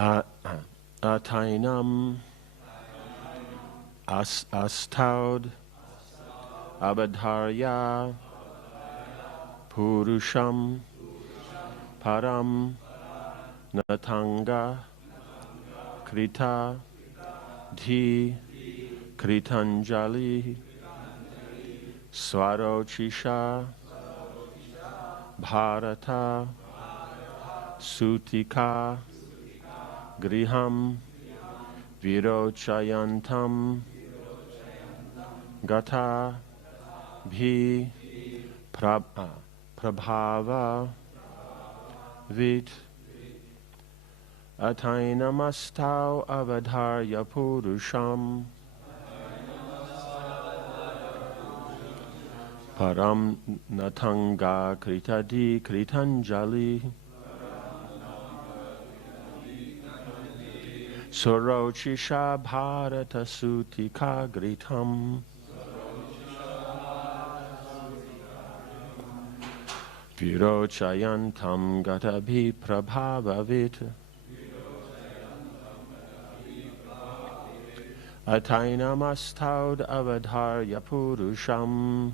Atainam astaud abadharya purusham param natanga krita dhi kritanjali swarochisha bharata sutika griham virochayantam gata bhi prabhava vid atainamastau avadharya purusham param natanga kritadi kritanjali sorochisha bharata sutika gritam virochayantam gatabhi prabhavavit atainamastaud avadharya purusham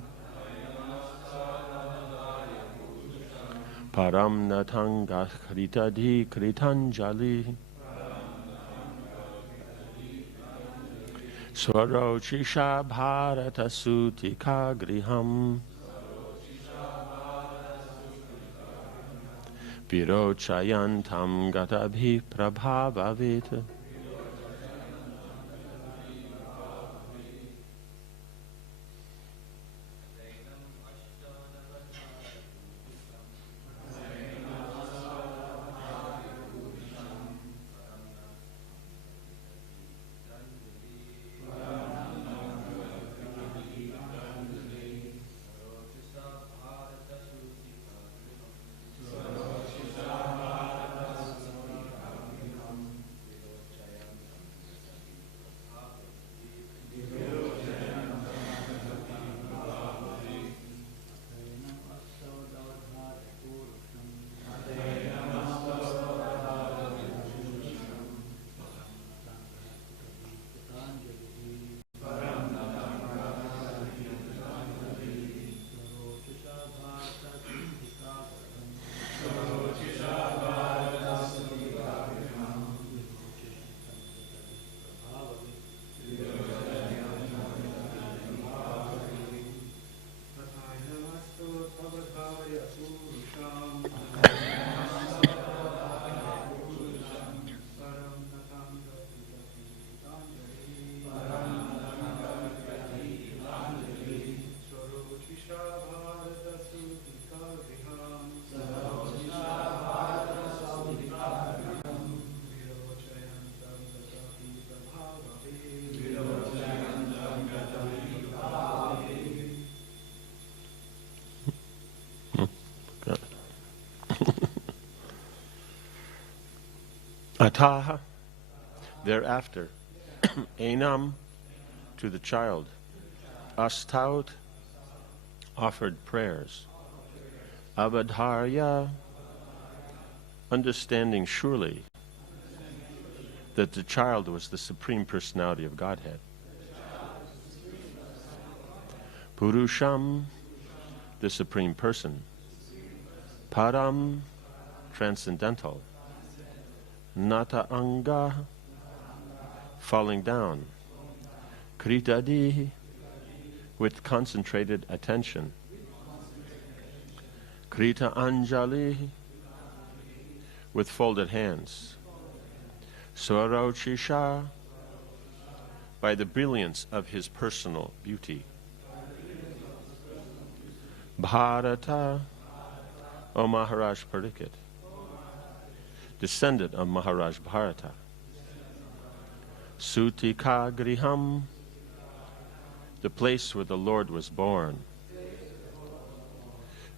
param natanga kritadi kritanjali swarochisha bharata sutika griham virochayantam gatabhi prabhavavit. Ataha, thereafter, Enam, to the child, Astaut, offered prayers, Avadharya, understanding surely that the child was the Supreme Personality of Godhead. Purusham, the Supreme Person. Param, transcendental. Nata anga, falling down. Kritadi, with concentrated attention. Krita anjali, with folded hands. Swarochisha, by the brilliance of his personal beauty. Bharata, O Maharaj Pariksit, descendant of Maharaj Bharata. Sutika Griham, the place where the Lord was born.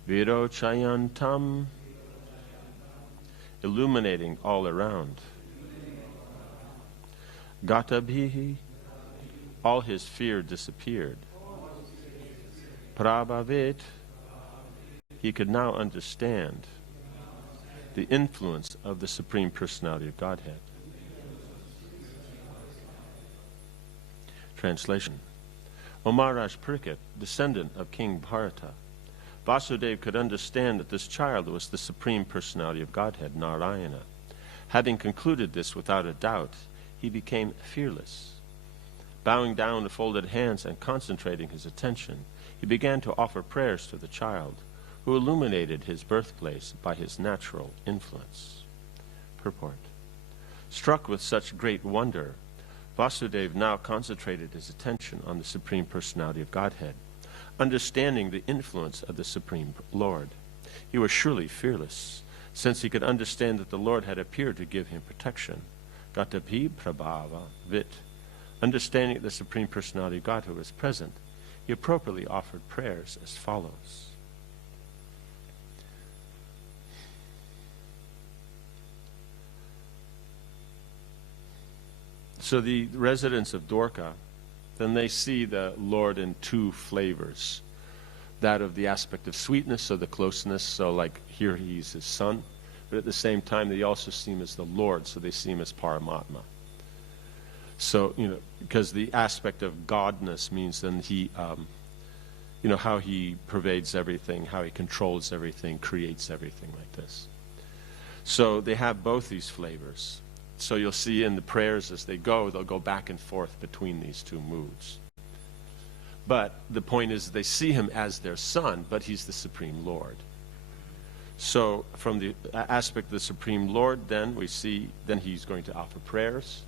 Virochayantam, illuminating all around. Gatabhihi, all his fear disappeared. Prabhavit, he could now understand the influence of the Supreme Personality of Godhead. Translation. O Maharaj Parikshit, descendant of King Bharata, Vasudeva could understand that this child was the Supreme Personality of Godhead, Narayana. Having concluded this without a doubt, he became fearless. Bowing down with folded hands and concentrating his attention, he began to offer prayers to the child, who illuminated his birthplace by his natural influence. Purport. Struck with such great wonder, Vasudeva now concentrated his attention on the Supreme Personality of Godhead, understanding the influence of the Supreme Lord. He was surely fearless, since he could understand that the Lord had appeared to give him protection. Gatabhi prabhava vit. Understanding the Supreme Personality of God who was present, he appropriately offered prayers as follows. So the residents of Dwarka, then they see the Lord in two flavors. That of the aspect of sweetness, so the closeness, so like here he's his son, but at the same time they also see him as the Lord, so they see him as Paramatma. So, because the aspect of godness means then he, how he pervades everything, how he controls everything, creates everything like this. So they have both these flavors. So you'll see in the prayers as they go, they'll go back and forth between these two moods. But the point is they see him as their son, but he's the Supreme Lord. So from the aspect of the Supreme Lord, then we see, then he's going to offer prayers.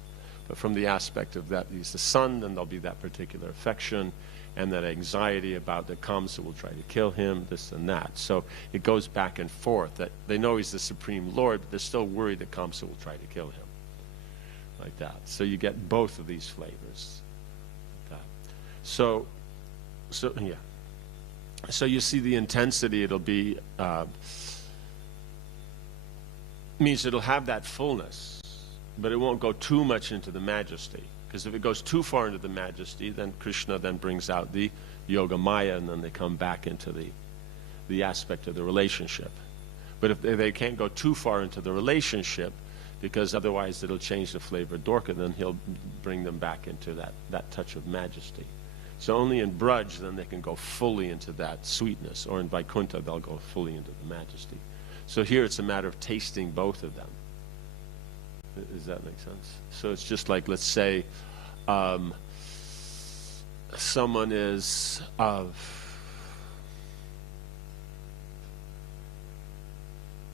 But from the aspect of that he's the son, then there'll be that particular affection and that anxiety about that Kamsa will try to kill him, this and that. So it goes back and forth, that they know he's the Supreme Lord, but they're still worried that Kamsa will try to kill him. Like that. So you get both of these flavors. Like that. So yeah. So you see the intensity, it'll be, means it'll have that fullness, but it won't go too much into the majesty. Because if it goes too far into the majesty, then Krishna then brings out the Yoga Maya, and then they come back into the aspect of the relationship. But if they can't go too far into the relationship, because otherwise it'll change the flavor of Dwarka, then he'll bring them back into that touch of majesty. So only in Braj, then they can go fully into that sweetness, or in Vaikuntha, they'll go fully into the majesty. So here it's a matter of tasting both of them. Does that make sense? So it's just like, let's say, someone is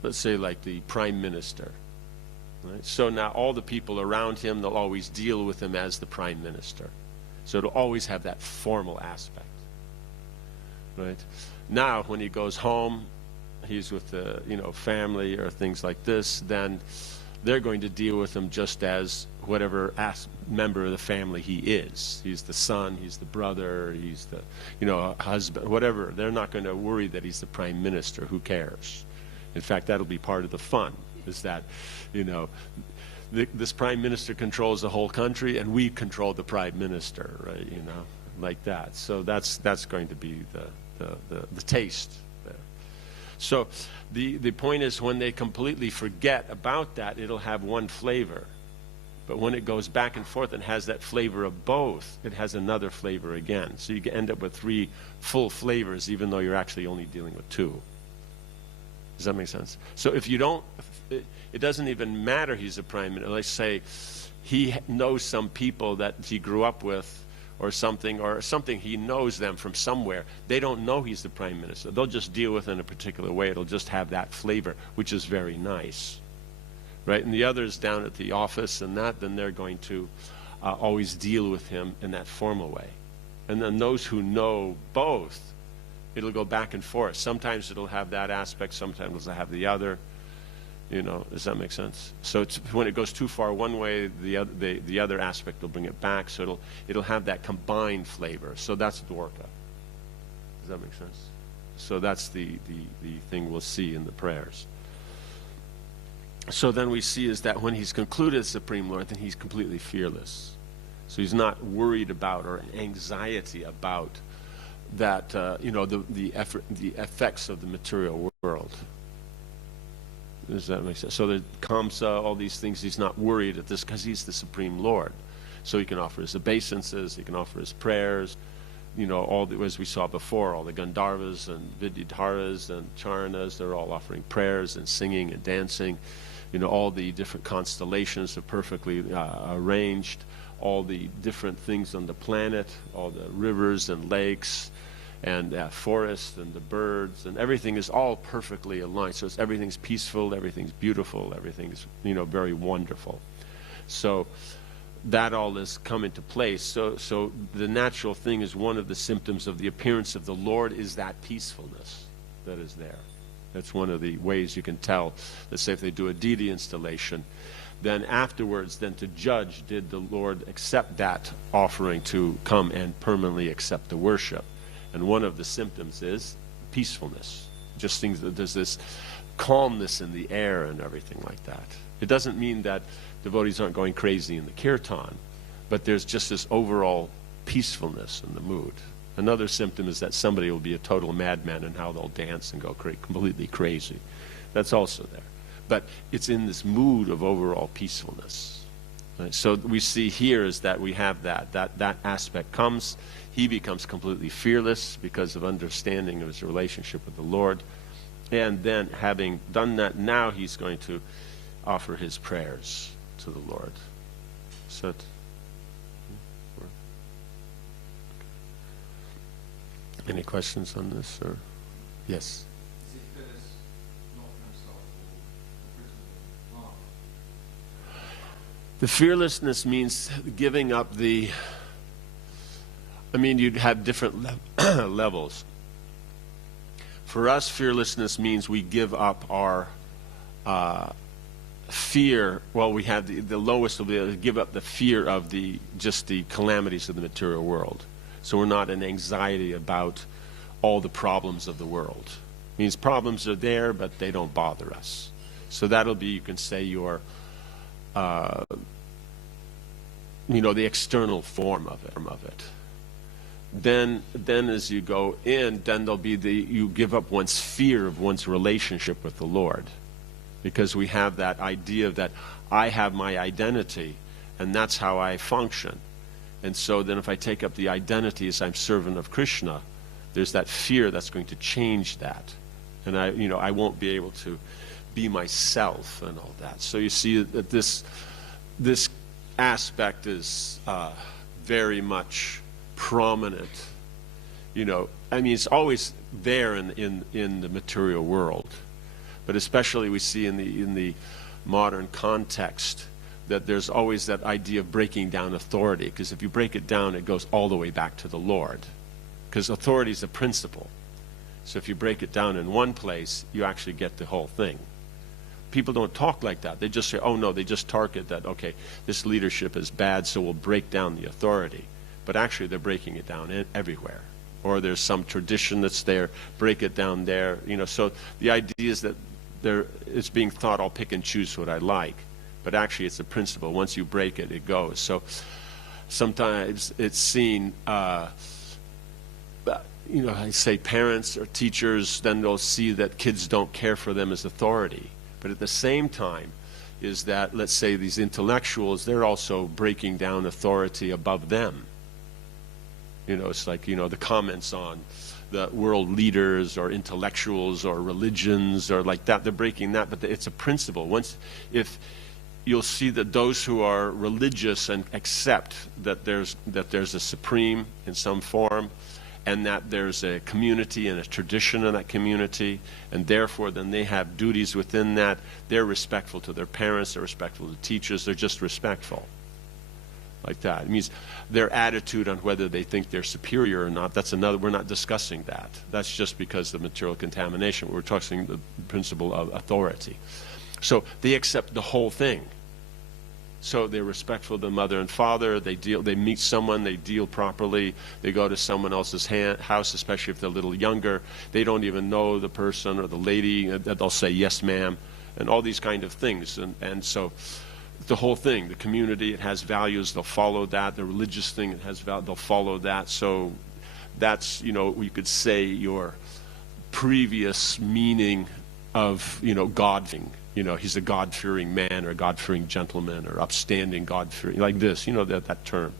let's say like the Prime Minister. Right? So now all the people around him, they'll always deal with him as the Prime Minister. So it'll always have that formal aspect. Right? Now when he goes home, he's with the family or things like this, then they're going to deal with him just as whatever member of the family he is. He's the son, he's the brother, he's the husband, whatever. They're not going to worry that he's the Prime Minister. Who cares? In fact, that'll be part of the fun. Is that, this Prime Minister controls the whole country, and we control the Prime Minister, right? Like that. So that's going to be the taste there. So the point is, when they completely forget about that, it'll have one flavor. But when it goes back and forth and has that flavor of both, it has another flavor again. So you end up with 3 full flavors, even though you're actually only dealing with 2. Does that make sense? So if you don't, it doesn't even matter he's a Prime Minister. Let's say he knows some people that he grew up with or something he knows them from somewhere. They don't know he's the Prime Minister. They'll just deal with it in a particular way. It'll just have that flavor, which is very nice. Right? And the others down at the office and that, then they're going to always deal with him in that formal way. And then those who know both, it'll go back and forth. Sometimes it'll have that aspect, sometimes it'll have the other. Does that make sense? So when it goes too far one way, the other aspect will bring it back. So it'll have that combined flavor. So that's Dwarka. Does that make sense? So that's the thing we'll see in the prayers. So then we see is that when he's concluded as Supreme Lord, then he's completely fearless. So he's not worried about or anxiety about that, the effects of the material world. Does that make sense? So the Kamsa, all these things, he's not worried at this because he's the Supreme Lord. So he can offer his obeisances, he can offer his prayers, all the, as we saw before, all the Gandharvas and Vidyadharas and Charanas, they're all offering prayers and singing and dancing. All the different constellations are perfectly arranged, all the different things on the planet, all the rivers and lakes and forests and the birds, and everything is all perfectly aligned. So everything's peaceful, everything's beautiful, everything's, very wonderful. So that all has come into place. So the natural thing is, one of the symptoms of the appearance of the Lord is that peacefulness that is there. That's one of the ways you can tell. Let's say if they do a deity installation, then afterwards, then to judge, did the Lord accept that offering to come and permanently accept the worship? And one of the symptoms is peacefulness. Just things that there's this calmness in the air and everything like that. It doesn't mean that devotees aren't going crazy in the kirtan, but there's just this overall peacefulness in the mood. Another symptom is that somebody will be a total madman in how they'll dance and go completely crazy. That's also there. But it's in this mood of overall peacefulness. Right? So we see here is that we have that aspect comes. He becomes completely fearless because of understanding of his relationship with the Lord. And then having done that, now he's going to offer his prayers to the Lord. So any questions on this? Or yes? The fearlessness means giving up the, you'd have different levels. For us, fearlessness means we give up our fear. Well, we have the lowest will be able to give up the fear of just the calamities of the material world. So we're not in anxiety about all the problems of the world. It means problems are there, but they don't bother us. So that'll be, you can say, your the external form of it. Then as you go in, then there'll be you give up one's fear of one's relationship with the Lord. Because we have that idea that I have my identity, and that's how I function. And so then if I take up the identity as I'm servant of Krishna, there's that fear that's going to change that. And I won't be able to be myself and all that. So you see that this aspect is very much prominent. It's always there in the material world. But especially we see in the modern context that there's always that idea of breaking down authority. Because if you break it down, it goes all the way back to the Lord. Because authority is a principle. So if you break it down in one place, you actually get the whole thing. People don't talk like that. They just say, oh no, they just target that, okay, this leadership is bad, so we'll break down the authority. But actually they're breaking it down everywhere. Or there's some tradition that's there, break it down there. So the idea is that it's being thought I'll pick and choose what I like. But actually it's a principle. Once you break it, it goes. So sometimes it's seen, I say parents or teachers, then they'll see that kids don't care for them as authority. But at the same time is that, let's say these intellectuals, they're also breaking down authority above them. It's like, the comments on the world leaders or intellectuals or religions or like that, they're breaking that, but it's a principle. If you'll see that those who are religious and accept that there's a supreme in some form, and that there's a community and a tradition in that community, and therefore then they have duties within that. They're respectful to their parents, they're respectful to teachers, they're just respectful. Like that. It means their attitude on whether they think they're superior or not, that's another, we're not discussing that. That's just because of material contamination. We're talking the principle of authority. So they accept the whole thing. So they're respectful of the mother and father. They meet someone, they deal properly. They go to someone else's house, especially if they're a little younger. They don't even know the person or the lady. They'll say, yes, ma'am, and all these kind of things. And so the whole thing, the community, it has values, they'll follow that. The religious thing, it has values, they'll follow that. So that's, we could say your previous meaning of, God thing. he's a God-fearing man or a God-fearing gentleman or upstanding God-fearing, like this, that term.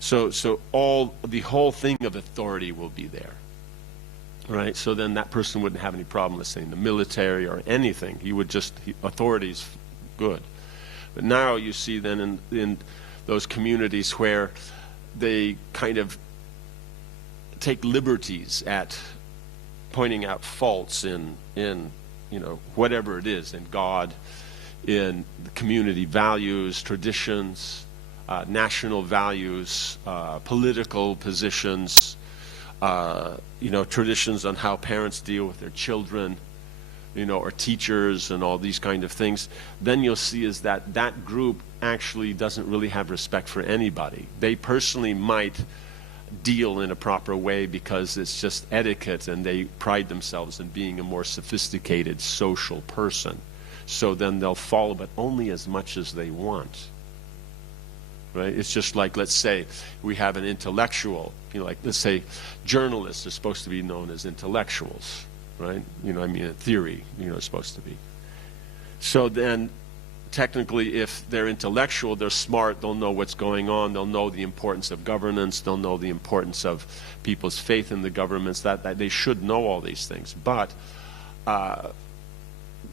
So the whole thing of authority will be there, right? So then that person wouldn't have any problem with saying the military or anything. He would authority's good. But now you see then in those communities where they kind of take liberties at pointing out faults in whatever it is, in God, in the community values, traditions, national values, political positions, traditions on how parents deal with their children, or teachers and all these kind of things. Then you'll see is that group actually doesn't really have respect for anybody. They personally might deal in a proper way because it's just etiquette, and they pride themselves in being a more sophisticated social person. So then they'll follow, but only as much as they want. Right? It's just like, let's say we have an intellectual, like let's say journalists are supposed to be known as intellectuals, right? In theory, it's supposed to be. So then technically, if they're intellectual, they're smart, they'll know what's going on, they'll know the importance of governance, they'll know the importance of people's faith in the governments, that they should know all these things. But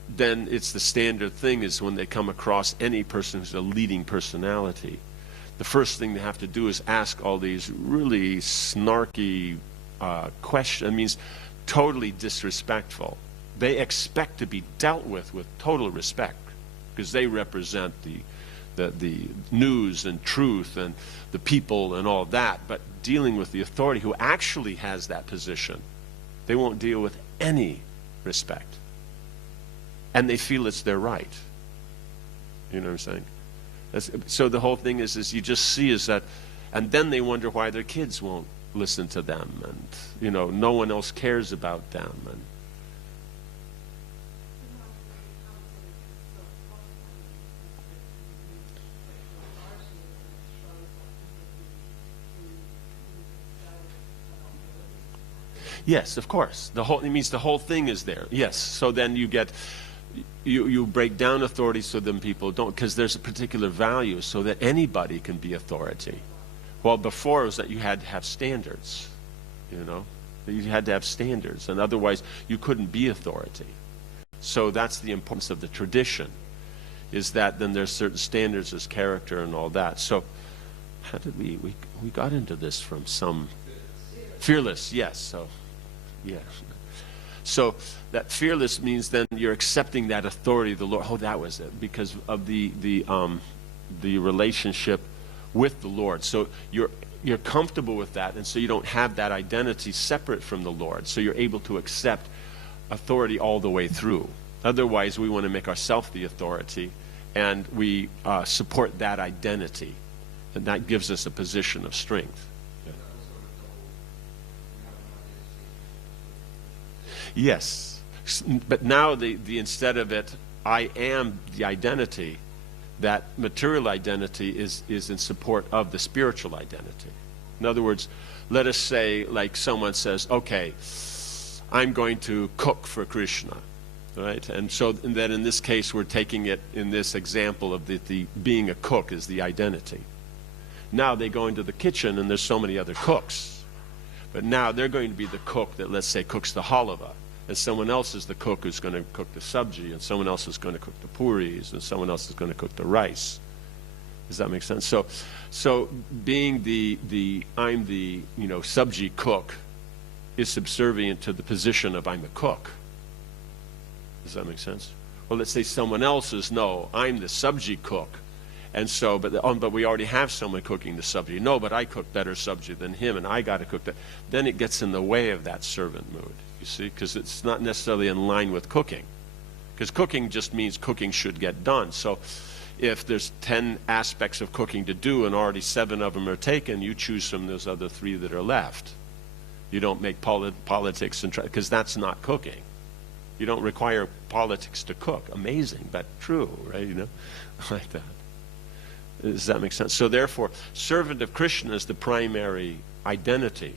then it's the standard thing is when they come across any person who's a leading personality, the first thing they have to do is ask all these really snarky questions. It means totally disrespectful. They expect to be dealt with total respect, because they represent the news and truth and the people and all that. But dealing with the authority who actually has that position, they won't deal with any respect. And they feel it's their right. You know what I'm saying? So the whole thing is you just see is that, and then they wonder why their kids won't listen to them, and no one else cares about them. And yes, of course. It means the whole thing is there. Yes. So then you break down authority so then people don't, because there's a particular value so that anybody can be authority. Well, before it was that you had to have standards, You had to have standards, and otherwise you couldn't be authority. So that's the importance of the tradition, is that then there's certain standards as character and all that. So how did we got into this from some... Fearless, yes. So, yeah. So that fearless means then you're accepting that authority of the Lord. Oh, that was it, because of the relationship with the Lord. So you're comfortable with that, and so you don't have that identity separate from the Lord. So you're able to accept authority all the way through. Otherwise, we want to make ourselves the authority, and we support that identity, and that gives us a position of strength. Yes, but now the instead of it, I am the identity, that material identity is in support of the spiritual identity. In other words, let us say, like someone says, okay, I'm going to cook for Krishna, right? And then in this case, we're taking it in this example of the being a cook is the identity. Now they go into the kitchen and there's so many other cooks. But now they're going to be the cook that, let's say, cooks the halava. And someone else is the cook who's going to cook the sabji, and someone else is going to cook the puris, and someone else is going to cook the rice. Does that make sense? So being I'm the sabji cook is subservient to the position of I'm a cook. Does that make sense? Well, let's say someone else is, no, I'm the sabji cook. And so, but we already have someone cooking the sabji. No, but I cook better sabji than him, and I got to cook that. Then it gets in the way of that servant mood, you see, because it's not necessarily in line with cooking. Because cooking just means cooking should get done. So if there's 10 aspects of cooking to do and already 7 of them are taken, you choose from those other 3 that are left. You don't make politics, because that's not cooking. You don't require politics to cook. Amazing, but true, right? Like that. Does that make sense? So therefore, servant of Krishna is the primary identity.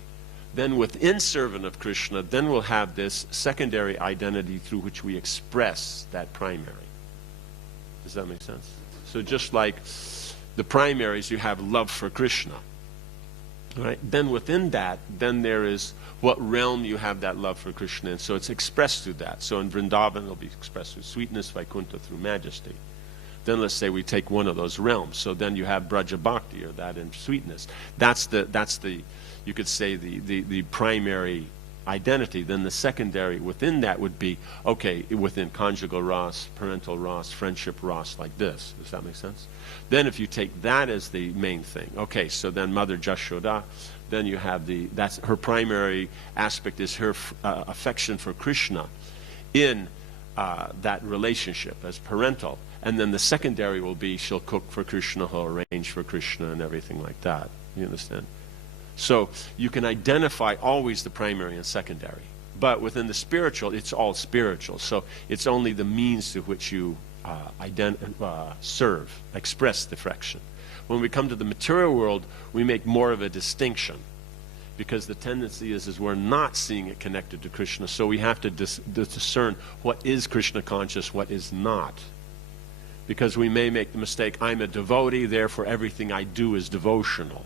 Then within servant of Krishna, then we'll have this secondary identity through which we express that primary. Does that make sense? So just like the primaries, you have love for Krishna. Right? Then within that, then there is what realm you have that love for Krishna in. So it's expressed through that. So in Vrindavan, it'll be expressed through sweetness, Vaikuntha through majesty. Then let's say we take one of those realms. So then you have Braja Bhakti, or that in sweetness. That's the you could say the primary identity. Then the secondary within that would be, okay, within conjugal ras, parental ras, friendship ras, like this. Does that make sense? Then if you take that as the main thing, okay, so then Mother Jashoda, then you have that's her primary aspect is her affection for Krishna in that relationship as parental. And then the secondary will be she'll cook for Krishna, she'll arrange for Krishna and everything like that. You understand? So you can identify always the primary and secondary. But within the spiritual, it's all spiritual. So it's only the means to which you serve, express the affection. When we come to the material world, we make more of a distinction, because the tendency is we're not seeing it connected to Krishna. So we have to discern what is Krishna conscious, what is not. Because we may make the mistake, I'm a devotee, therefore everything I do is devotional.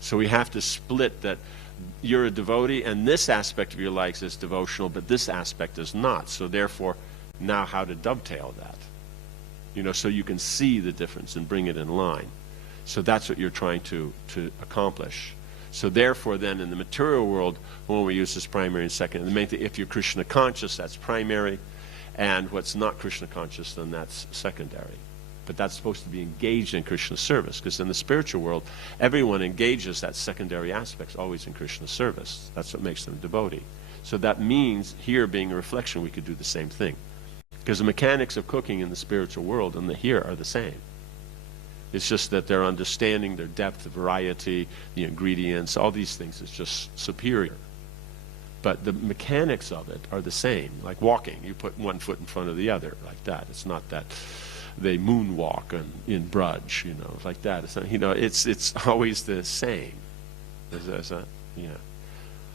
So we have to split that you're a devotee and this aspect of your life is devotional, but this aspect is not. So therefore, now how to dovetail that. So you can see the difference and bring it in line. So that's what you're trying to accomplish. So therefore then in the material world, when we use this primary and second, the main thing, if you're Krishna conscious, that's primary. And what's not Krishna conscious, then that's secondary. But that's supposed to be engaged in Krishna service, because in the spiritual world, everyone engages that secondary aspects always in Krishna service. That's what makes them a devotee. So that means here being a reflection, we could do the same thing. Because the mechanics of cooking in the spiritual world and the here are the same. It's just that their understanding, their depth, the variety, the ingredients, all these things is just superior. But the mechanics of it are the same. Like walking, you put one foot in front of the other, like that. It's not that they moonwalk in Braj, like that. It's not, it's always the same. Is that? Yeah.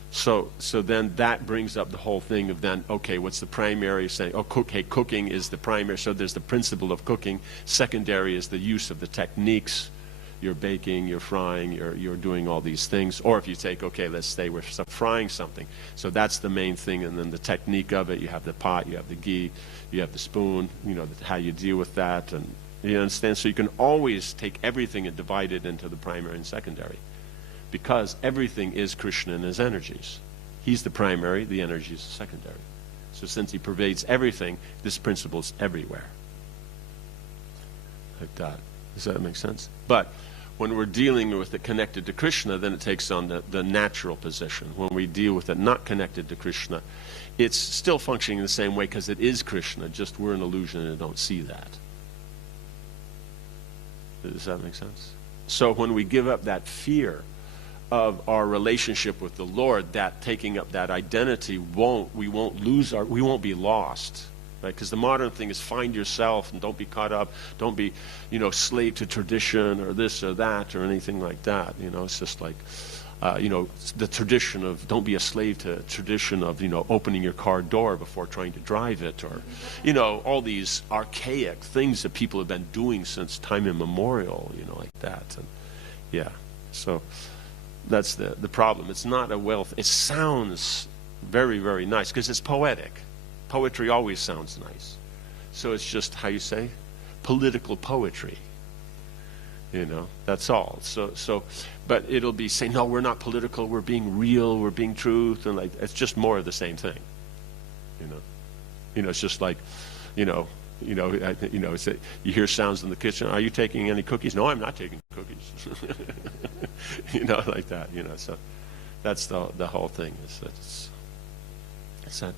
So then that brings up the whole thing of then, okay, what's the primary? Saying, cooking is the primary. So there's the principle of cooking. Secondary is the use of the techniques. You're baking, you're frying, you're doing all these things. Or if you take, okay, let's say we're frying something. So that's the main thing. And then the technique of it, you have the pot, you have the ghee, you have the spoon, how you deal with that. And you understand? So you can always take everything and divide it into the primary and secondary. Because everything is Krishna and his energies. He's the primary, the energy is the secondary. So since he pervades everything, this principle is everywhere. Like that. Does that make sense? But when we're dealing with it connected to Krishna, then it takes on the natural position. When we deal with it not connected to Krishna, it's still functioning the same way because it is Krishna, just we're an illusion and don't see that. Does that make sense? So when we give up that fear of our relationship with the Lord, that taking up that identity we won't be lost. Right? Because the modern thing is find yourself and don't be caught up, don't be, slave to tradition or this or that or anything like that. It's just like, the tradition of, don't be a slave to tradition of, opening your car door before trying to drive it, or, all these archaic things that people have been doing since time immemorial, like that. And yeah, so that's the problem. It's not a wealth. It sounds very, very nice because it's poetic. Poetry always sounds nice. So it's just, how you say, political poetry. That's all. So, but it'll be saying, no, we're not political, we're being real, we're being truth, and like, it's just more of the same thing. It's just like, it's you hear sounds in the kitchen, are you taking any cookies? No, I'm not taking cookies. Like that, so that's the whole thing. It's that,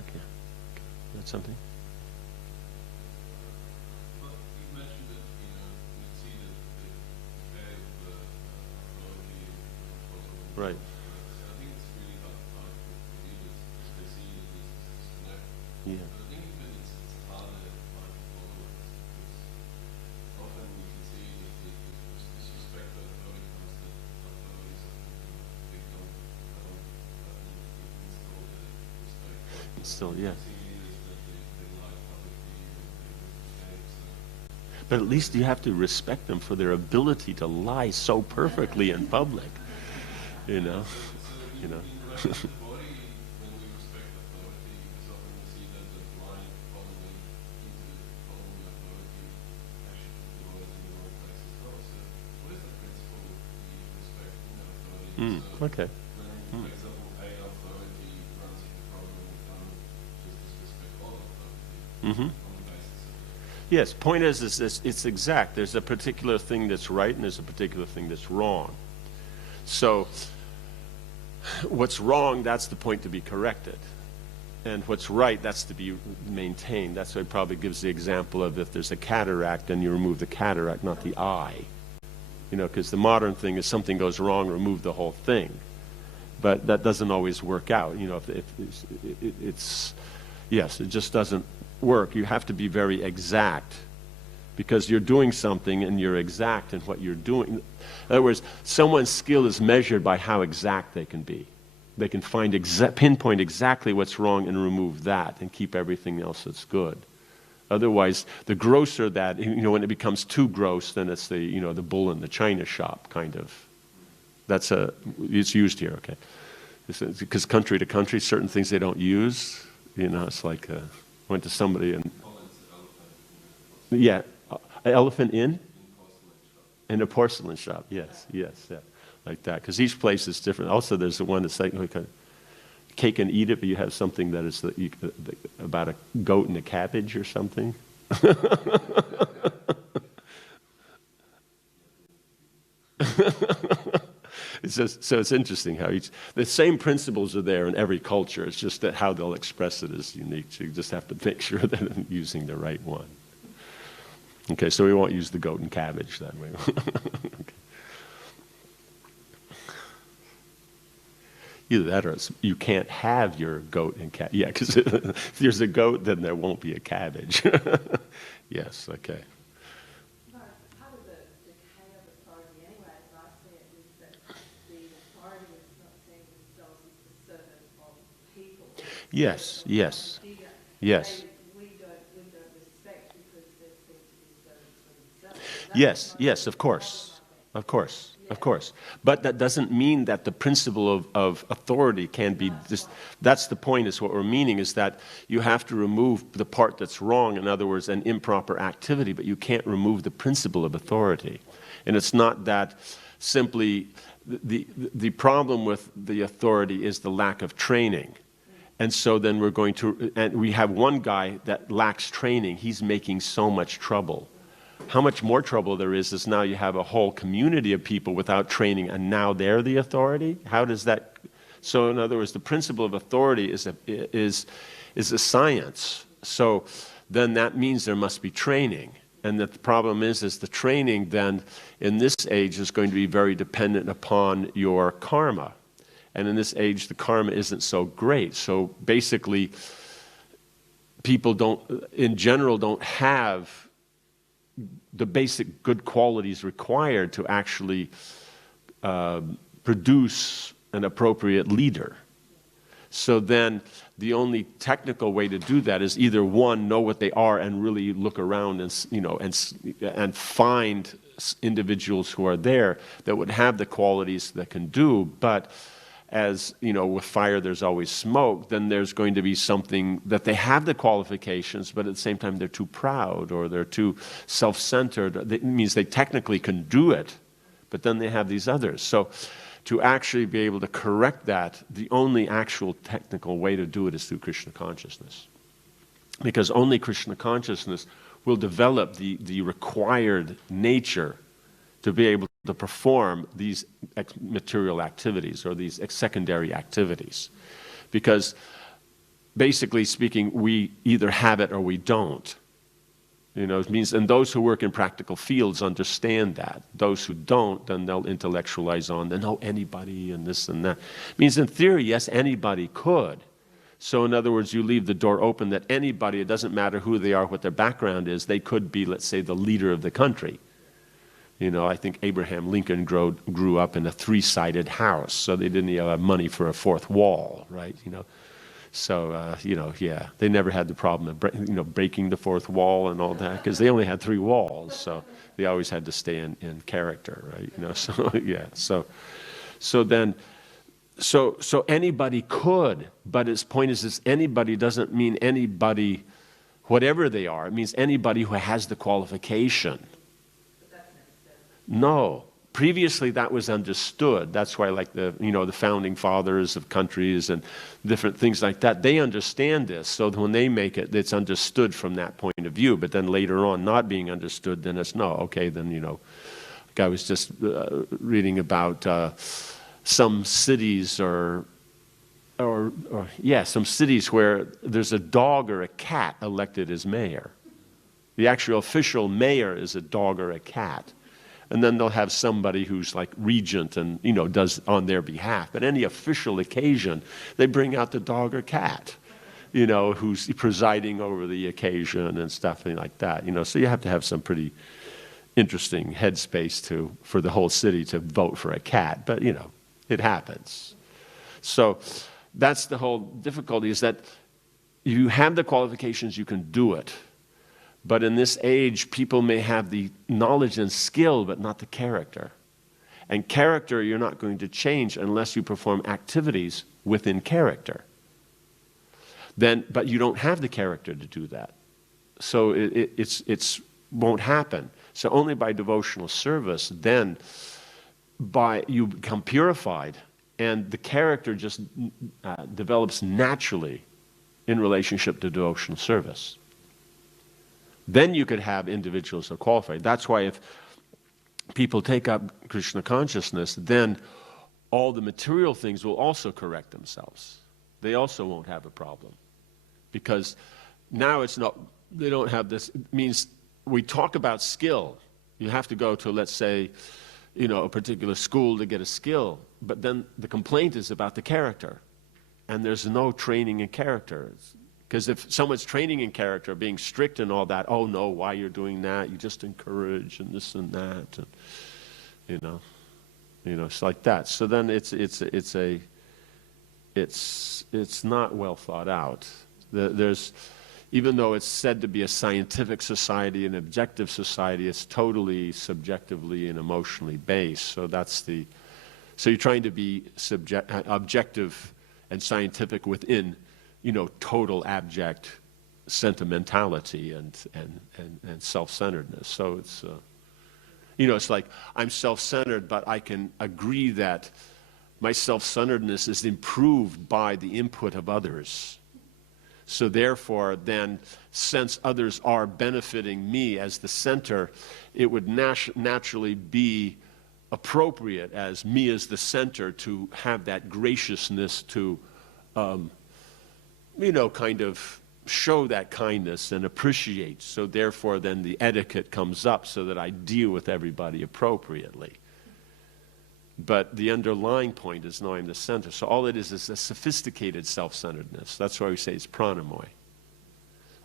okay. That's something? Well, you mentioned that, you see that the effect of the technology. Right. I think it's really hard for believers because they see that this is disconnect. Yeah. But I think even it's harder to find followers because often we can see that there's disrespect that only comes to authorities and they don't install the respect. Still, yeah. But at least you have to respect them for their ability to lie so perfectly in public. You know? You know? The body, when we respect authority, is often we see that the blind following authority actually goes in the wrong place as well. So what is the principle we respect in authority? So Okay. when, for example, a authority runs into a problem, we can't just disrespect all authority on the basis of Yes, point is it's exact. There's a particular thing that's right and there's a particular thing that's wrong. So what's wrong, that's the point to be corrected. And what's right, that's to be maintained. That's why it probably gives the example of if there's a cataract, then you remove the cataract, not the eye. You know, because the modern thing is something goes wrong, remove the whole thing. But that doesn't always work out. You know, yes, it just doesn't work. You have to be very exact because you're doing something and you're exact in what you're doing. In other words, someone's skill is measured by how exact they can be. They can pinpoint exactly what's wrong and remove that and keep everything else that's good. Otherwise, the grosser that, you know, when it becomes too gross, then it's the, you know, the bull in the china shop kind of. It's used here, okay. Because country to country, certain things they don't use. You know, it's like, went to somebody and, yeah, an elephant in a porcelain shop, yes, yeah, like that. Because each place is different. Also, there's the one that's like a cake and eat it, but you have something that is about a goat and a cabbage or something. So it's interesting how the same principles are there in every culture. It's just that how they'll express it is unique. So you just have to make sure that I'm using the right one. Okay, so we won't use the goat and cabbage that way. Okay. Either that or you can't have your goat and cabbage. Yeah, because if there's a goat, then there won't be a cabbage. Yes, okay. Part of the decay of authority anyway, as I see it, is that the authority is not seeing themselves as the servant of people. Yes, yes, Bigger. yes. We don't respect because they seem to be servants for themselves. Yes, of course. Of course. Of course. But that doesn't mean that the principle of authority can be just, that's the point, is what we're meaning, is that you have to remove the part that's wrong, in other words, an improper activity, but you can't remove the principle of authority. And it's not that simply, the problem with the authority is the lack of training. And so then and we have one guy that lacks training, he's making so much trouble. How much more trouble there is now you have a whole community of people without training and now they're the authority? How does that... So in other words, the principle of authority is a science. So then that means there must be training. And that the problem is the training then in this age is going to be very dependent upon your karma. And in this age, the karma isn't so great. So basically, people in general don't have the basic good qualities required to actually produce an appropriate leader. So then the only technical way to do that is either one, know what they are and really look around and, you know, and find individuals who are there that would have the qualities that can do, but as, you know, with fire there's always smoke, then there's going to be something that they have the qualifications, but at the same time they're too proud or they're too self-centered. It means they technically can do it, but then they have these others. So to actually be able to correct that, the only actual technical way to do it is through Krishna consciousness. Because only Krishna consciousness will develop the required nature to be able to perform these material activities or these secondary activities. Because basically speaking, we either have it or we don't. You know, it means, and those who work in practical fields understand that. Those who don't, then they'll intellectualize on, then, oh, anybody and this and that. It means in theory, yes, anybody could. So in other words, you leave the door open that anybody, it doesn't matter who they are, what their background is, they could be, let's say, the leader of the country. You know, I think Abraham Lincoln grew up in a three-sided house, so they didn't have money for a fourth wall, right? You know, So, yeah, they never had the problem of, breaking the fourth wall and all that, because they only had 3 walls. So they always had to stay in character, right? So, yeah. So anybody could, but his point is this: anybody doesn't mean anybody, whatever they are. It means anybody who has the qualification. No. Previously, that was understood. That's why, like the founding fathers of countries and different things like that, they understand this. So when they make it, it's understood from that point of view. But then later on, not being understood, then it's no. Okay, then like I was just reading about some cities some cities where there's a dog or a cat elected as mayor. The actual official mayor is a dog or a cat. And then they'll have somebody who's like regent and, does on their behalf. But any official occasion, they bring out the dog or cat, who's presiding over the occasion and stuff like that. So you have to have some pretty interesting headspace for the whole city to vote for a cat. But, it happens. So that's the whole difficulty, is that you have the qualifications, you can do it. But in this age, people may have the knowledge and skill, but not the character. And character you're not going to change unless you perform activities within character. But you don't have the character to do that. So it won't happen. So only by devotional service, then you become purified, and the character just develops naturally in relationship to devotional service. Then you could have individuals who are qualified. That's why if people take up Krishna consciousness, then all the material things will also correct themselves. They also won't have a problem. Because now they don't have this. It means we talk about skill. You have to go to, let's say, a particular school to get a skill. But then the complaint is about the character. And there's no training in character. Because if someone's training in character, being strict and all that, oh no, why you're doing that? You just encourage and this and that, and it's like that. So then it's not well thought out. Even though it's said to be a scientific society, an objective society, it's totally subjectively and emotionally based. So so you're trying to be objective and scientific within total abject sentimentality and self-centeredness. So it's like I'm self-centered, but I can agree that my self-centeredness is improved by the input of others. So therefore, then, since others are benefiting me as the center, it would naturally be appropriate as me as the center to have that graciousness to kind of show that kindness and appreciate. So therefore, then the etiquette comes up so that I deal with everybody appropriately. But the underlying point is knowing the center. So all it is a sophisticated self-centeredness. That's why we say it's pranamoi.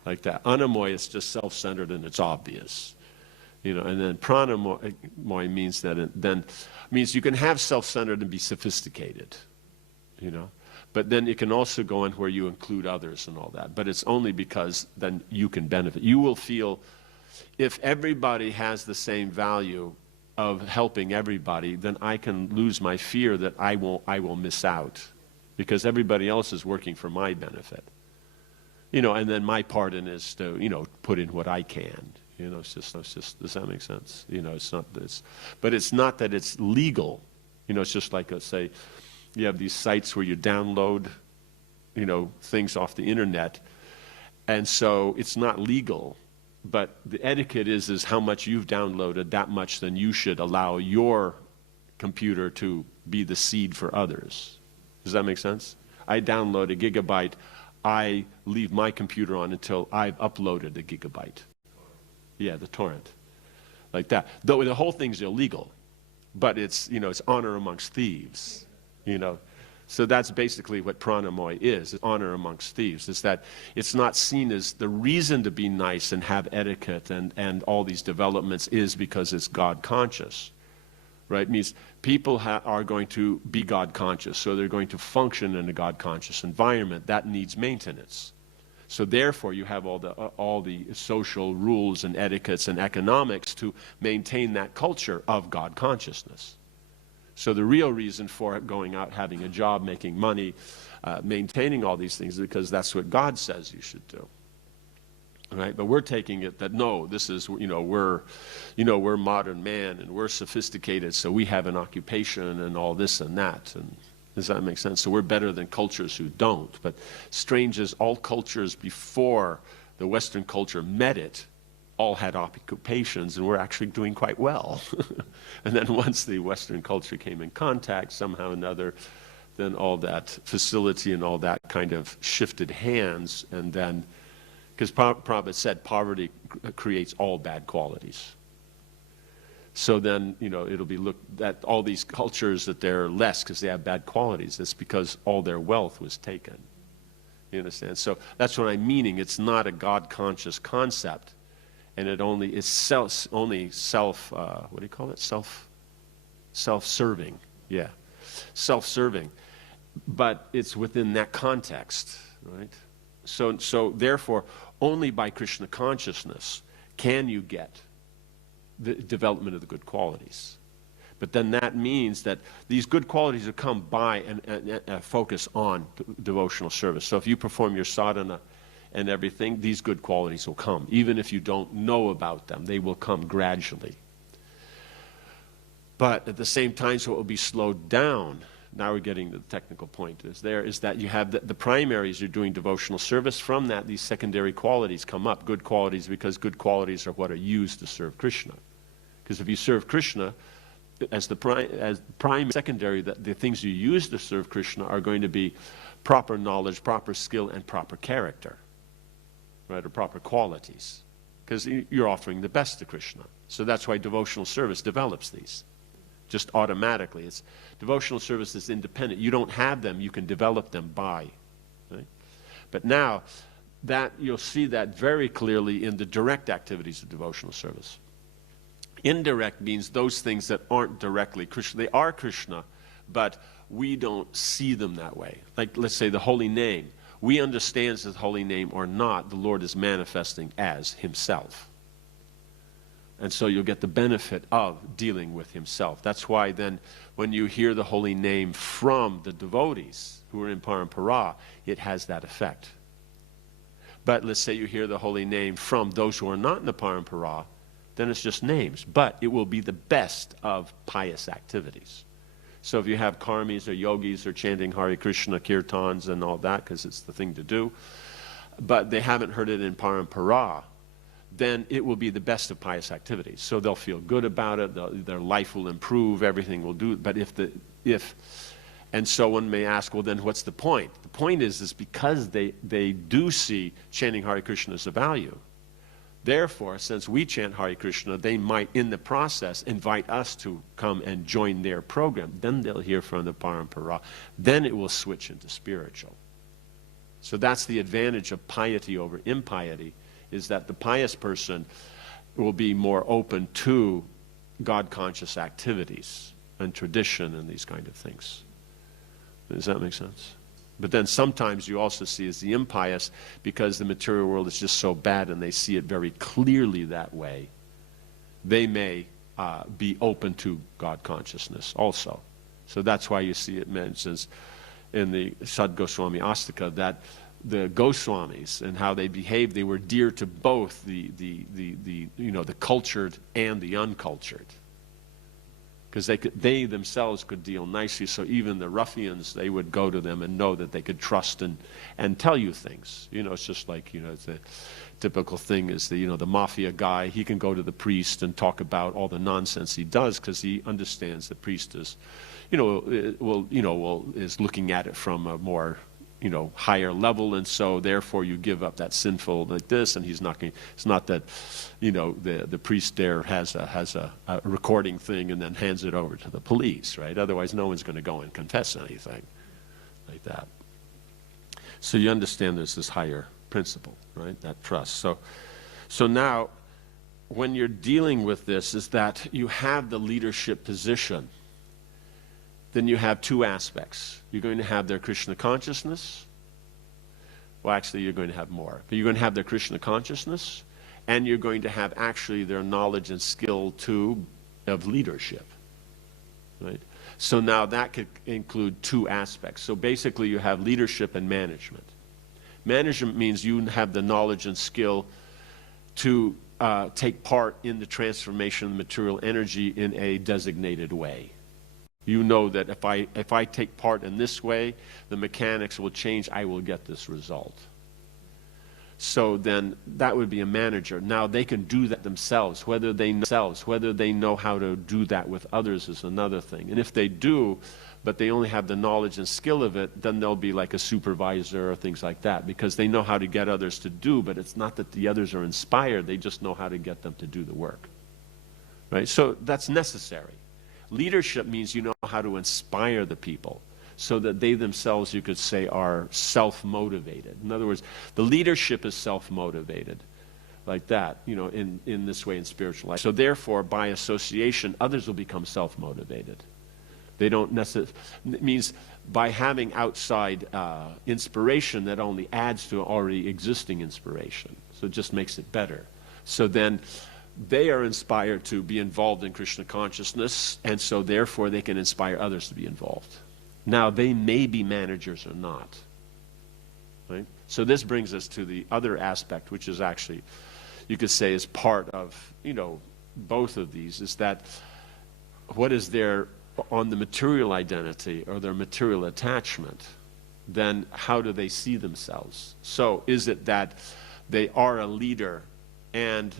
Like that. Anamoi is just self-centered and it's obvious. And then pranamoi means means you can have self-centered and be sophisticated. But then it can also go in where you include others and all that. But it's only because then you can benefit. You will feel, if everybody has the same value of helping everybody, then I can lose my fear that I will miss out. Because everybody else is working for my benefit. And then my part in is to, put in what I can. It's just, does that make sense? It's not this. But it's not that it's legal. It's just like, let's say, you have these sites where you download, things off the internet. And so it's not legal. But the etiquette is how much you've downloaded, that much then you should allow your computer to be the seed for others. Does that make sense? I download a gigabyte. I leave my computer on until I've uploaded a gigabyte. Yeah, the torrent. Like that. Though the whole thing's illegal. But it's honor amongst thieves. So that's basically what pranamoi is honor amongst thieves. Is that it's not seen as the reason to be nice and have etiquette and all these developments is because it's God conscious. right? Means people are going to be God conscious, so they're going to function in a God conscious environment. That needs maintenance. So therefore, you have all the social rules and etiquettes and economics to maintain that culture of God consciousness. So the real reason for going out, having a job, making money, maintaining all these things is because that's what God says you should do. Right? But we're taking it that no, this is, we're modern man and we're sophisticated, so we have an occupation and all this and that. And does that make sense? So we're better than cultures who don't. But strange as all cultures before the Western culture met it, all had occupations and we're actually doing quite well. And then once the Western culture came in contact, somehow or another, then all that facility and all that kind of shifted hands, and then, because Prabhupada said poverty creates all bad qualities. So then, it'll be looked at all these cultures that they're less because they have bad qualities. It's because all their wealth was taken. You understand? So that's what I'm meaning. It's not a God-conscious concept, and it only is self-serving. Yeah, self-serving. But it's within that context, right? So therefore, only by Krishna consciousness can you get the development of the good qualities. But then that means that these good qualities will come by and focus on devotional service. So if you perform your sadhana and everything, these good qualities will come. Even if you don't know about them, they will come gradually. But at the same time, so it will be slowed down. Now we're getting to the technical point is that you have the primaries, you're doing devotional service. From that, these secondary qualities come up. Good qualities, because good qualities are what are used to serve Krishna. Because if you serve Krishna, as primary, secondary, the things you use to serve Krishna are going to be proper knowledge, proper skill, and proper character, right, or proper qualities. Because you're offering the best to Krishna. So that's why devotional service develops these. Just automatically. Devotional service is independent. You don't have them, you can develop them by. Right? But now, that you'll see that very clearly in the direct activities of devotional service. Indirect means those things that aren't directly Krishna. They are Krishna, but we don't see them that way. Like, let's say the holy name. We understand it's the holy name or not, the Lord is manifesting as himself. And so you'll get the benefit of dealing with himself. That's why then when you hear the holy name from the devotees who are in parampara, it has that effect. But let's say you hear the holy name from those who are not in the parampara, then it's just names. But it will be the best of pious activities. So if you have karmis or yogis or chanting Hare Krishna kirtans and all that, because it's the thing to do, but they haven't heard it in parampara, then it will be the best of pious activities. So they'll feel good about it, their life will improve, everything will do. But and so one may ask, well, then what's the point? The point is because they do see chanting Hare Krishna as a value. Therefore, since we chant Hare Krishna, they might, in the process, invite us to come and join their program. Then they'll hear from the parampara. Then it will switch into spiritual. So that's the advantage of piety over impiety, is that the pious person will be more open to God-conscious activities and tradition and these kind of things. Does that make sense? But then sometimes you also see as the impious, because the material world is just so bad and they see it very clearly that way, they may be open to God consciousness also. So that's why you see it mentions in the Sad Goswami Astika that the Goswamis and how they behaved, they were dear to both the cultured and the uncultured. Because they themselves could deal nicely, so even the ruffians, they would go to them and know that they could trust and tell you things. It's just like, it's a typical thing is the mafia guy, he can go to the priest and talk about all the nonsense he does because he understands the priest is, is looking at it from a more, higher level, and so therefore you give up that sinful like this, and he's not going. It's not that, the priest there has a recording thing and then hands it over to the police, right? Otherwise, no one's going to go and confess anything like that. So you understand there's this higher principle, right? That trust. So now, when you're dealing with this is that you have the leadership position. Then you have two aspects. You're going to have their Krishna consciousness. Well, actually, you're going to have more. But you're going to have their Krishna consciousness, and you're going to have actually their knowledge and skill, too, of leadership. Right? So now that could include two aspects. So basically, you have leadership and management. Management means you have the knowledge and skill to take part in the transformation of material energy in a designated way. You know that if I take part in this way, the mechanics will change, I will get this result. So then that would be a manager. Now they can do that themselves. Whether they know how to do that with others is another thing. And if they do, but they only have the knowledge and skill of it, then they'll be like a supervisor or things like that, because they know how to get others to do, but it's not that the others are inspired, they just know how to get them to do the work. Right? So that's necessary. Leadership means you know how to inspire the people so that they themselves, you could say, are self-motivated. In other words, the leadership is self-motivated, like that, you know, in this way in spiritual life. So therefore, by association, others will become self-motivated. They don't necessarily, it means by having outside inspiration, that only adds to already existing inspiration. So it just makes it better. So then they are inspired to be involved in Krishna consciousness, and so therefore they can inspire others to be involved. Now, they may be managers or not. Right? So this brings us to the other aspect, which is actually, you could say, is part of, you know, both of these, is that what is their, on the material identity or their material attachment, then how do they see themselves? So is it that they are a leader and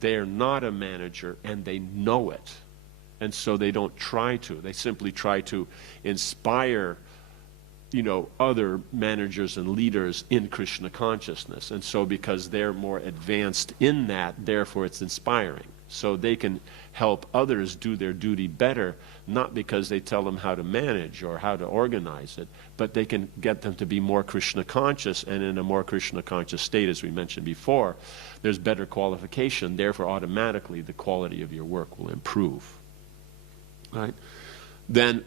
they're not a manager and they know it, and so they don't try to, they simply try to inspire, you know, other managers and leaders in Krishna consciousness, and so because they're more advanced in that, therefore it's inspiring. So they can help others do their duty better, not because they tell them how to manage or how to organize it, but they can get them to be more Krishna conscious, and in a more Krishna conscious state, as we mentioned before, there's better qualification, therefore automatically the quality of your work will improve. Right? Then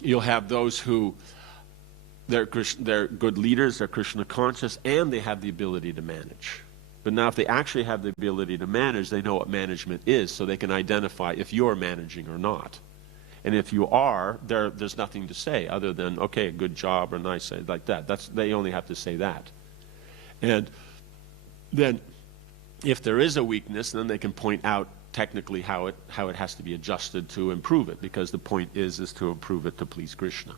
you'll have those who, they're good leaders, they're Krishna conscious, and they have the ability to manage. But now if they actually have the ability to manage, they know what management is, so they can identify if you're managing or not. And if you are, there's nothing to say other than, okay, good job or nice, like that. They only have to say that. And then if there is a weakness, then they can point out technically how it has to be adjusted to improve it, because the point is to improve it to please Krishna.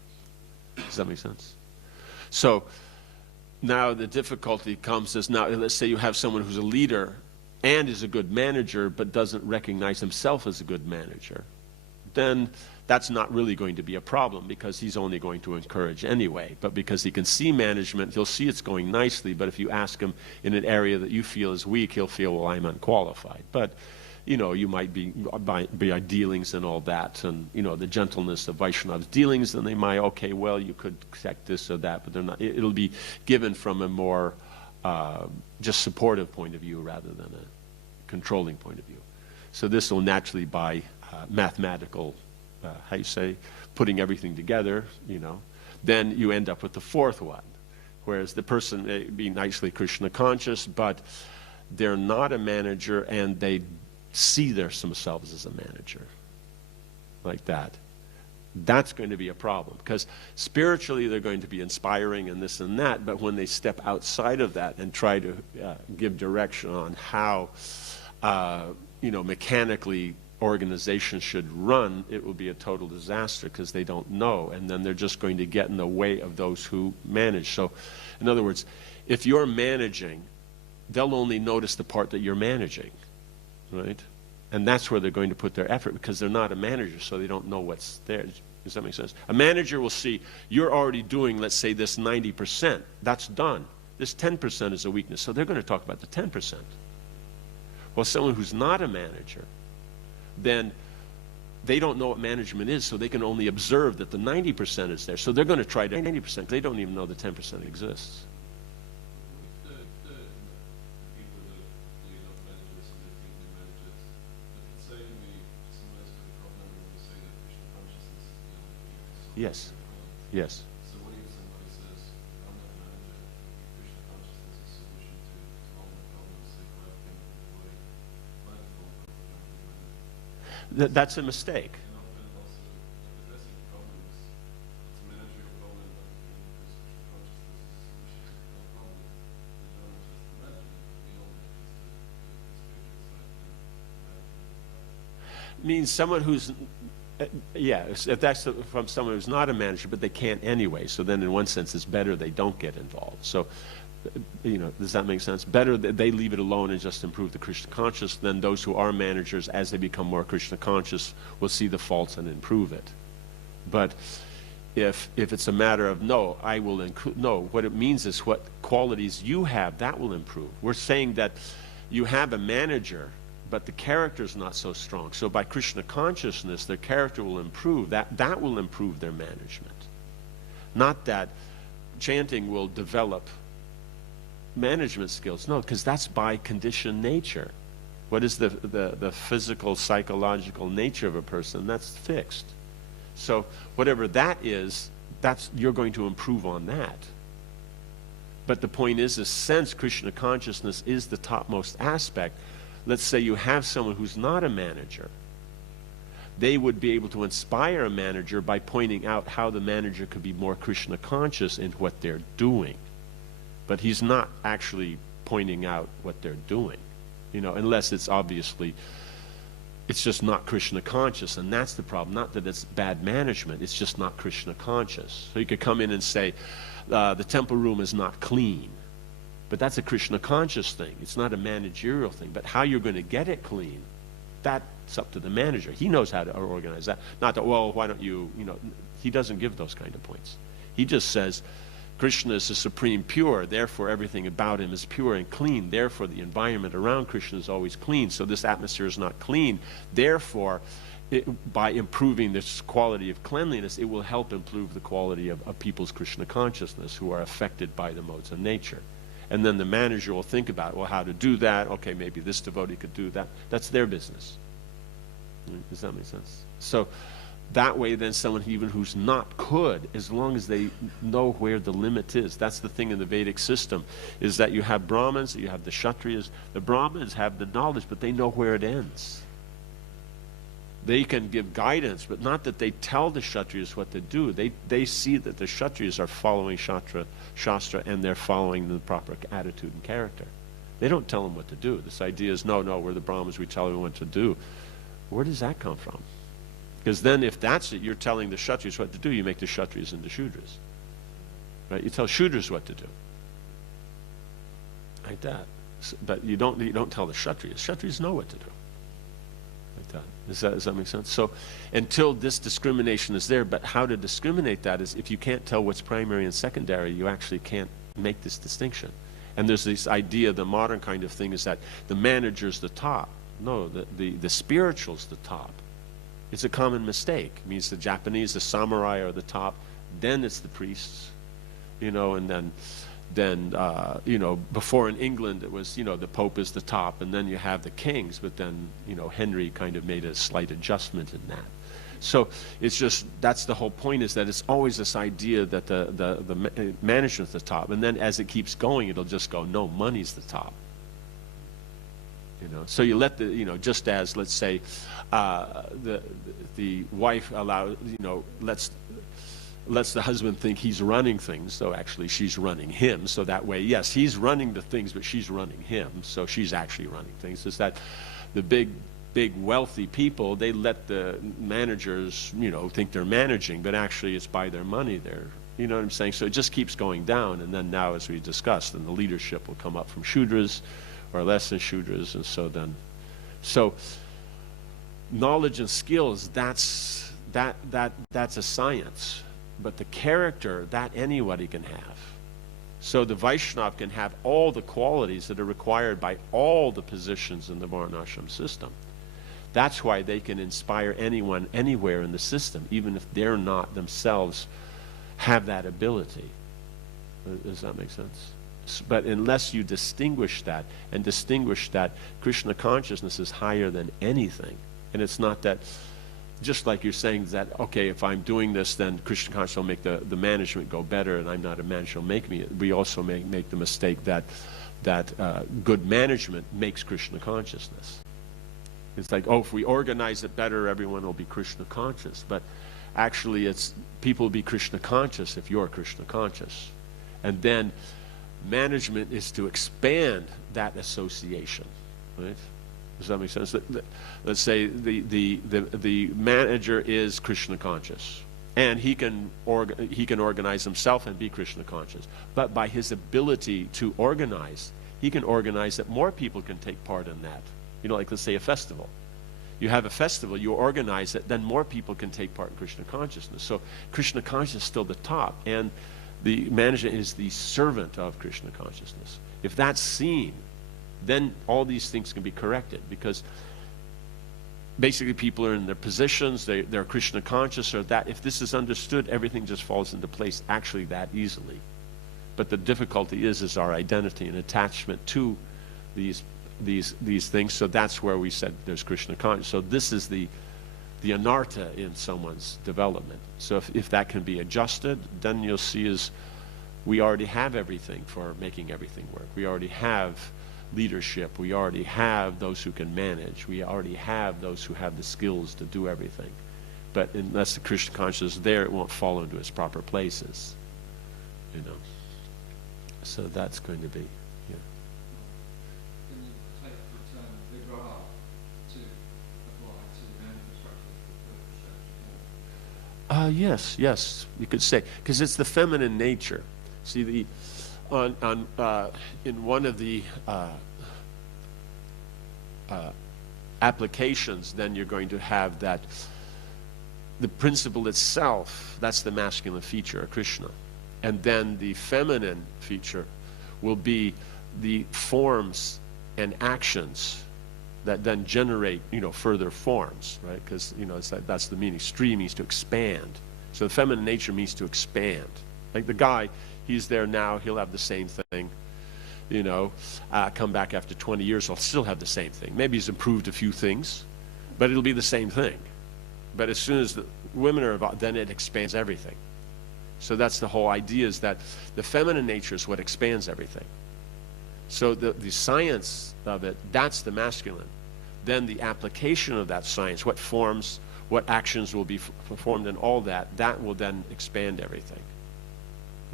Does that make sense? So now the difficulty comes is, now let's say you have someone who's a leader and is a good manager but doesn't recognize himself as a good manager. Then that's not really going to be a problem, because he's only going to encourage anyway. But because he can see management, he'll see it's going nicely, but if you ask him in an area that you feel is weak, he'll feel, well, I'm unqualified. But you know, you might be by dealings and all that, and you know, the gentleness of Vaishnava's dealings, and they might, okay, well, you could accept this or that, but they're not. It'll be given from a more just supportive point of view rather than a controlling point of view. So this will naturally, by mathematical, how you say, putting everything together, you know, then you end up with the fourth one, whereas the person may be nicely Krishna conscious, but they're not a manager and they see themselves as a manager, like that. That's going to be a problem, because spiritually they're going to be inspiring and this and that, but when they step outside of that and try to give direction on how you know, mechanically organization should run, it will be a total disaster, because they don't know, and then they're just going to get in the way of those who manage. So in other words, if you're managing, they'll only notice the part that you're managing. Right? And that's where they're going to put their effort, because they're not a manager, so they don't know what's there. Does that make sense? A manager will see, you're already doing, let's say, this 90%. That's done. This 10% is a weakness, so they're going to talk about the 10%. Well, someone who's not a manager, then they don't know what management is, so they can only observe that the 90% is there. So they're going to try to 90%. They don't even know the 10% exists. The people that lead up managers Yes. Yes. So what if somebody says, I'm not a manager, Krishna consciousness is a solution to all my problems, so if I've been employed by default, I'm not a manager. That's a mistake. And often also addressing problems, it's a managerial problem, but because Krishna consciousness is a solution to all problems, we don't address the management, we only address the spiritual side and that. Means someone who's, if that's from someone who's not a manager, but they can't anyway. So then in one sense it's better they don't get involved. So, does that make sense? Better that they leave it alone and just improve the Krishna conscious than those who are managers, as they become more Krishna conscious, will see the faults and improve it. But if it's a matter of, no, I will include, no, what it means is what qualities you have, that will improve. We're saying that you have a manager, but the character is not so strong. So by Krishna consciousness, their character will improve. That will improve their management. Not that chanting will develop management skills. No, because that's by conditioned nature. What is the physical, psychological nature of a person? That's fixed. So whatever that is, you're going to improve on that. But the point is, since Krishna consciousness is the topmost aspect, let's say you have someone who's not a manager. They would be able to inspire a manager by pointing out how the manager could be more Krishna conscious in what they're doing. But he's not actually pointing out what they're doing, unless it's obviously, it's just not Krishna conscious, and that's the problem. Not that it's bad management, it's just not Krishna conscious. So you could come in and say, the temple room is not clean. But that's a Krishna conscious thing. It's not a managerial thing. But how you're going to get it clean, that's up to the manager. He knows how to organize that. Not that, well, why don't you, he doesn't give those kind of points. He just says, Krishna is the supreme pure, therefore everything about him is pure and clean. Therefore the environment around Krishna is always clean. So this atmosphere is not clean. Therefore, by improving this quality of cleanliness, it will help improve the quality of people's Krishna consciousness who are affected by the modes of nature. And then the manager will think about, well, how to do that. Okay, maybe this devotee could do that. That's their business. Does that make sense? So that way, then someone even who's not could, as long as they know where the limit is. That's the thing in the Vedic system, is that you have Brahmins, you have the Kshatriyas. The Brahmins have the knowledge, but they know where it ends. They can give guidance, but not that they tell the Kshatriyas what to do. They see that the Kshatriyas are following Shastra and they're following the proper attitude and character. They don't tell them what to do. This idea is, no, we're the Brahmins, we tell them what to do. Where does that come from? Because then if that's it, you're telling the Kshatriyas what to do, you make the Kshatriyas into Shudras. Right? You tell Shudras what to do. Like that. But you don't tell the Kshatriyas. Kshatriyas know what to do. Like that. Does that make sense? So until this discrimination is there, but how to discriminate that is, if you can't tell what's primary and secondary, you actually can't make this distinction. And there's this idea, the modern kind of thing is that the manager's the top. No, the spiritual's the top. It's a common mistake. It means the Japanese, the samurai are the top, then it's the priests, and then before in England it was, the Pope is the top, and then you have the kings, but then, Henry kind of made a slight adjustment in that. So it's just, that's the whole point, is that it's always this idea that the management's the top, and then as it keeps going, it'll just go, no, money's the top. So you let just as, let's say, the wife lets the husband think he's running things, so actually she's running him. So that way, yes, he's running the things, but she's running him. So she's actually running things. Is that the big wealthy people, they let the managers, think they're managing, but actually it's by their money they're, you know what I'm saying? So it just keeps going down, and then now, as we discussed, then the leadership will come up from Shudras or less than Shudras, and so knowledge and skills, that's a science. But the character, that anybody can have. So the Vaishnava can have all the qualities that are required by all the positions in the Varnashram system. That's why they can inspire anyone anywhere in the system, even if they're not themselves have that ability. Does that make sense? But unless you distinguish that, Krishna consciousness is higher than anything. And it's not that just like you're saying that, okay, if I'm doing this, then Krishna consciousness will make the management go better, and I'm not a manager, will make me. We also make the mistake that good management makes Krishna consciousness. It's like, oh, if we organize it better, everyone will be Krishna conscious. But actually, it's people will be Krishna conscious if you're Krishna conscious. And then management is to expand that association, right? Does that make sense? Let's say the manager is Krishna conscious, and he can organize himself and be Krishna conscious. But by his ability to organize, he can organize that more people can take part in that. You know, like let's say a festival. You have a festival, you organize it, then more people can take part in Krishna consciousness. So Krishna consciousness is still the top, and the manager is the servant of Krishna consciousness. If that's seen, then all these things can be corrected, because basically people are in their positions, they're Krishna conscious, or that. If this is understood, everything just falls into place actually that easily. But the difficulty is our identity and attachment to these things. So that's where we said there's Krishna consciousness. So this is the anartha in someone's development. So if that can be adjusted, then you'll see is we already have everything for making everything work. We already have leadership. We already have those who can manage. We already have those who have the skills to do everything. But unless the Krishna consciousness is there, it won't fall into its proper places. You know. So that's going to be, yeah. Can you take the term vigraha to apply to manifest structures? Yes, you could say, because it's the feminine nature. See, in one of the applications, then you're going to have that the principle itself, that's the masculine feature of Krishna. And then the feminine feature will be the forms and actions that then generate, further forms, right? Because, it's like, that's the meaning. Stream means to expand. So the feminine nature means to expand. Like the guy, he's there now, he'll have the same thing. Come back after 20 years, he'll still have the same thing. Maybe he's improved a few things, but it'll be the same thing. But as soon as the women are involved, then it expands everything. So that's the whole idea, is that the feminine nature is what expands everything. So the science of it, that's the masculine. Then the application of that science, what forms, what actions will be performed, and all that will then expand everything.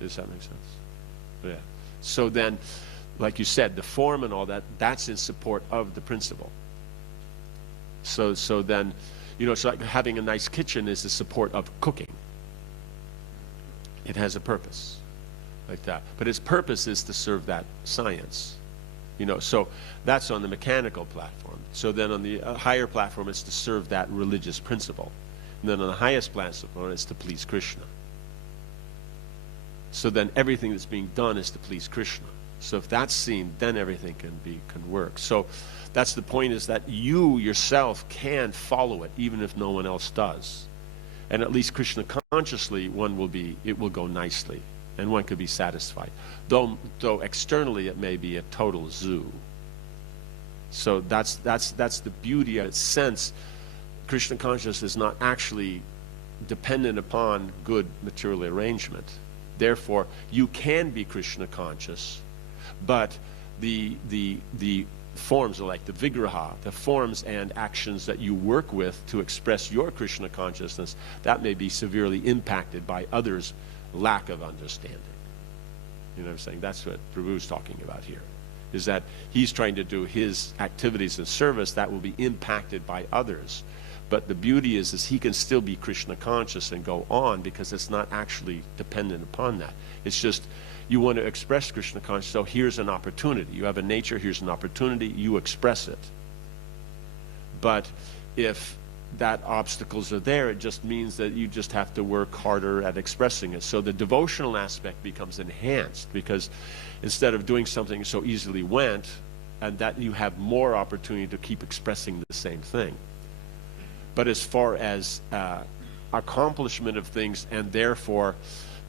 Does that make sense? Yeah. So then, like you said, the form and all that, that's in support of the principle. So then, so like having a nice kitchen is the support of cooking. It has a purpose, like that. But its purpose is to serve that science. So that's on the mechanical platform. So then on the higher platform, it's to serve that religious principle. And then on the highest platform, it's to please Krishna. So then everything that's being done is to please Krishna. So if that's seen, then everything can work. So that's the point, is that you yourself can follow it, even if no one else does. And at least Krishna consciously, it will go nicely, and one could be satisfied. Though externally it may be a total zoo. So that's the beauty of its sense. Krishna consciousness is not actually dependent upon good material arrangement. Therefore, you can be Krishna conscious, but the forms are like the vigraha, the forms and actions that you work with to express your Krishna consciousness, that may be severely impacted by others' lack of understanding. You know what I'm saying? That's what Prabhu's talking about here, is that he's trying to do his activities of service that will be impacted by others. But the beauty is he can still be Krishna conscious and go on, because it's not actually dependent upon that. It's just, you want to express Krishna consciousness, so here's an opportunity. You have a nature, here's an opportunity, you express it. But if that obstacles are there, it just means that you just have to work harder at expressing it. So the devotional aspect becomes enhanced, because instead of doing something so easily went, and that you have more opportunity to keep expressing the same thing. But as far as accomplishment of things, and therefore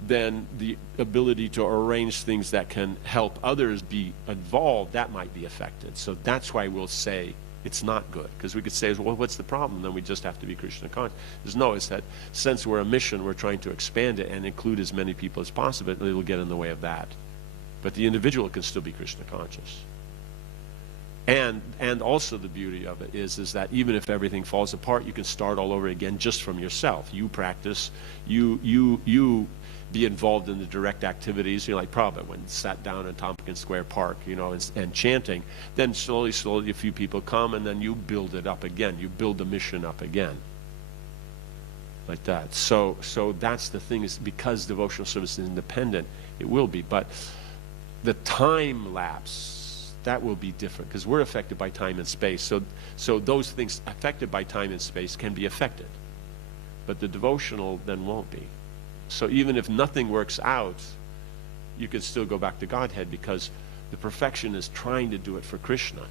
then the ability to arrange things that can help others be involved, that might be affected. So that's why we'll say it's not good. Because we could say, well, what's the problem? Then we just have to be Krishna conscious. No, it's that since we're a mission, we're trying to expand it and include as many people as possible. It will get in the way of that. But the individual can still be Krishna conscious. And also the beauty of it is that even if everything falls apart, you can start all over again just from yourself. You practice, you be involved in the direct activities. Like Prabhupada, when sat down in Tompkins Square Park, and chanting, then slowly a few people come, and then you build it up again. You build the mission up again. Like that. So that's the thing, is because devotional service is independent, it will be. But the time lapse, that will be different, because we're affected by time and space. So those things affected by time and space can be affected. But the devotional then won't be. So even if nothing works out, you can still go back to Godhead, because the perfection is trying to do it for Krishna,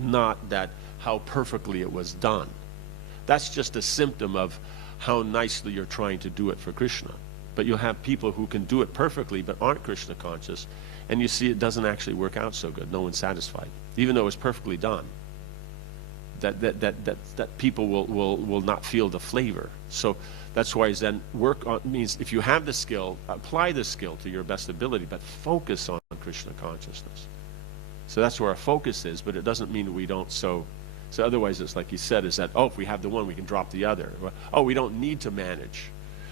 not that how perfectly it was done. That's just a symptom of how nicely you're trying to do it for Krishna. But you'll have people who can do it perfectly but aren't Krishna conscious, and you see it doesn't actually work out so good. No one's satisfied, even though it's perfectly done. That people will not feel the flavor. So that's why Zen work on means if you have the skill, apply the skill to your best ability, but focus on Krishna consciousness. So that's where our focus is, but it doesn't mean we don't. So otherwise, it's like he said, is that, if we have the one, we can drop the other. We don't need to manage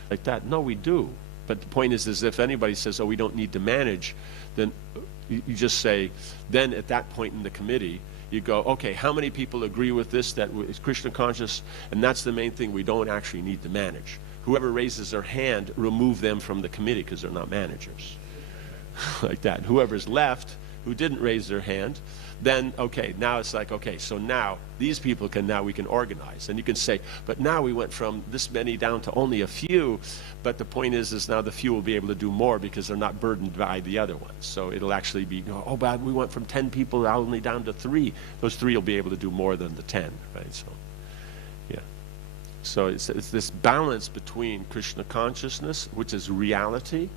like that. No, we do. But the point is if anybody says, we don't need to manage, then you just say, then at that point in the committee, you go, okay, how many people agree with this, that is Krishna conscious? And that's the main thing. We don't actually need to manage. Whoever raises their hand, remove them from the committee, because they're not managers. Like that. Whoever's left, who didn't raise their hand, then, okay, now it's like, okay, so now these people we can organize. And you can say, but now we went from this many down to only a few, but the point is now the few will be able to do more because they're not burdened by the other ones. So it'll actually be, but we went from 10 people only down to 3. Those 3 will be able to do more than the 10, right? So, yeah. So it's this balance between Krishna consciousness, which is reality,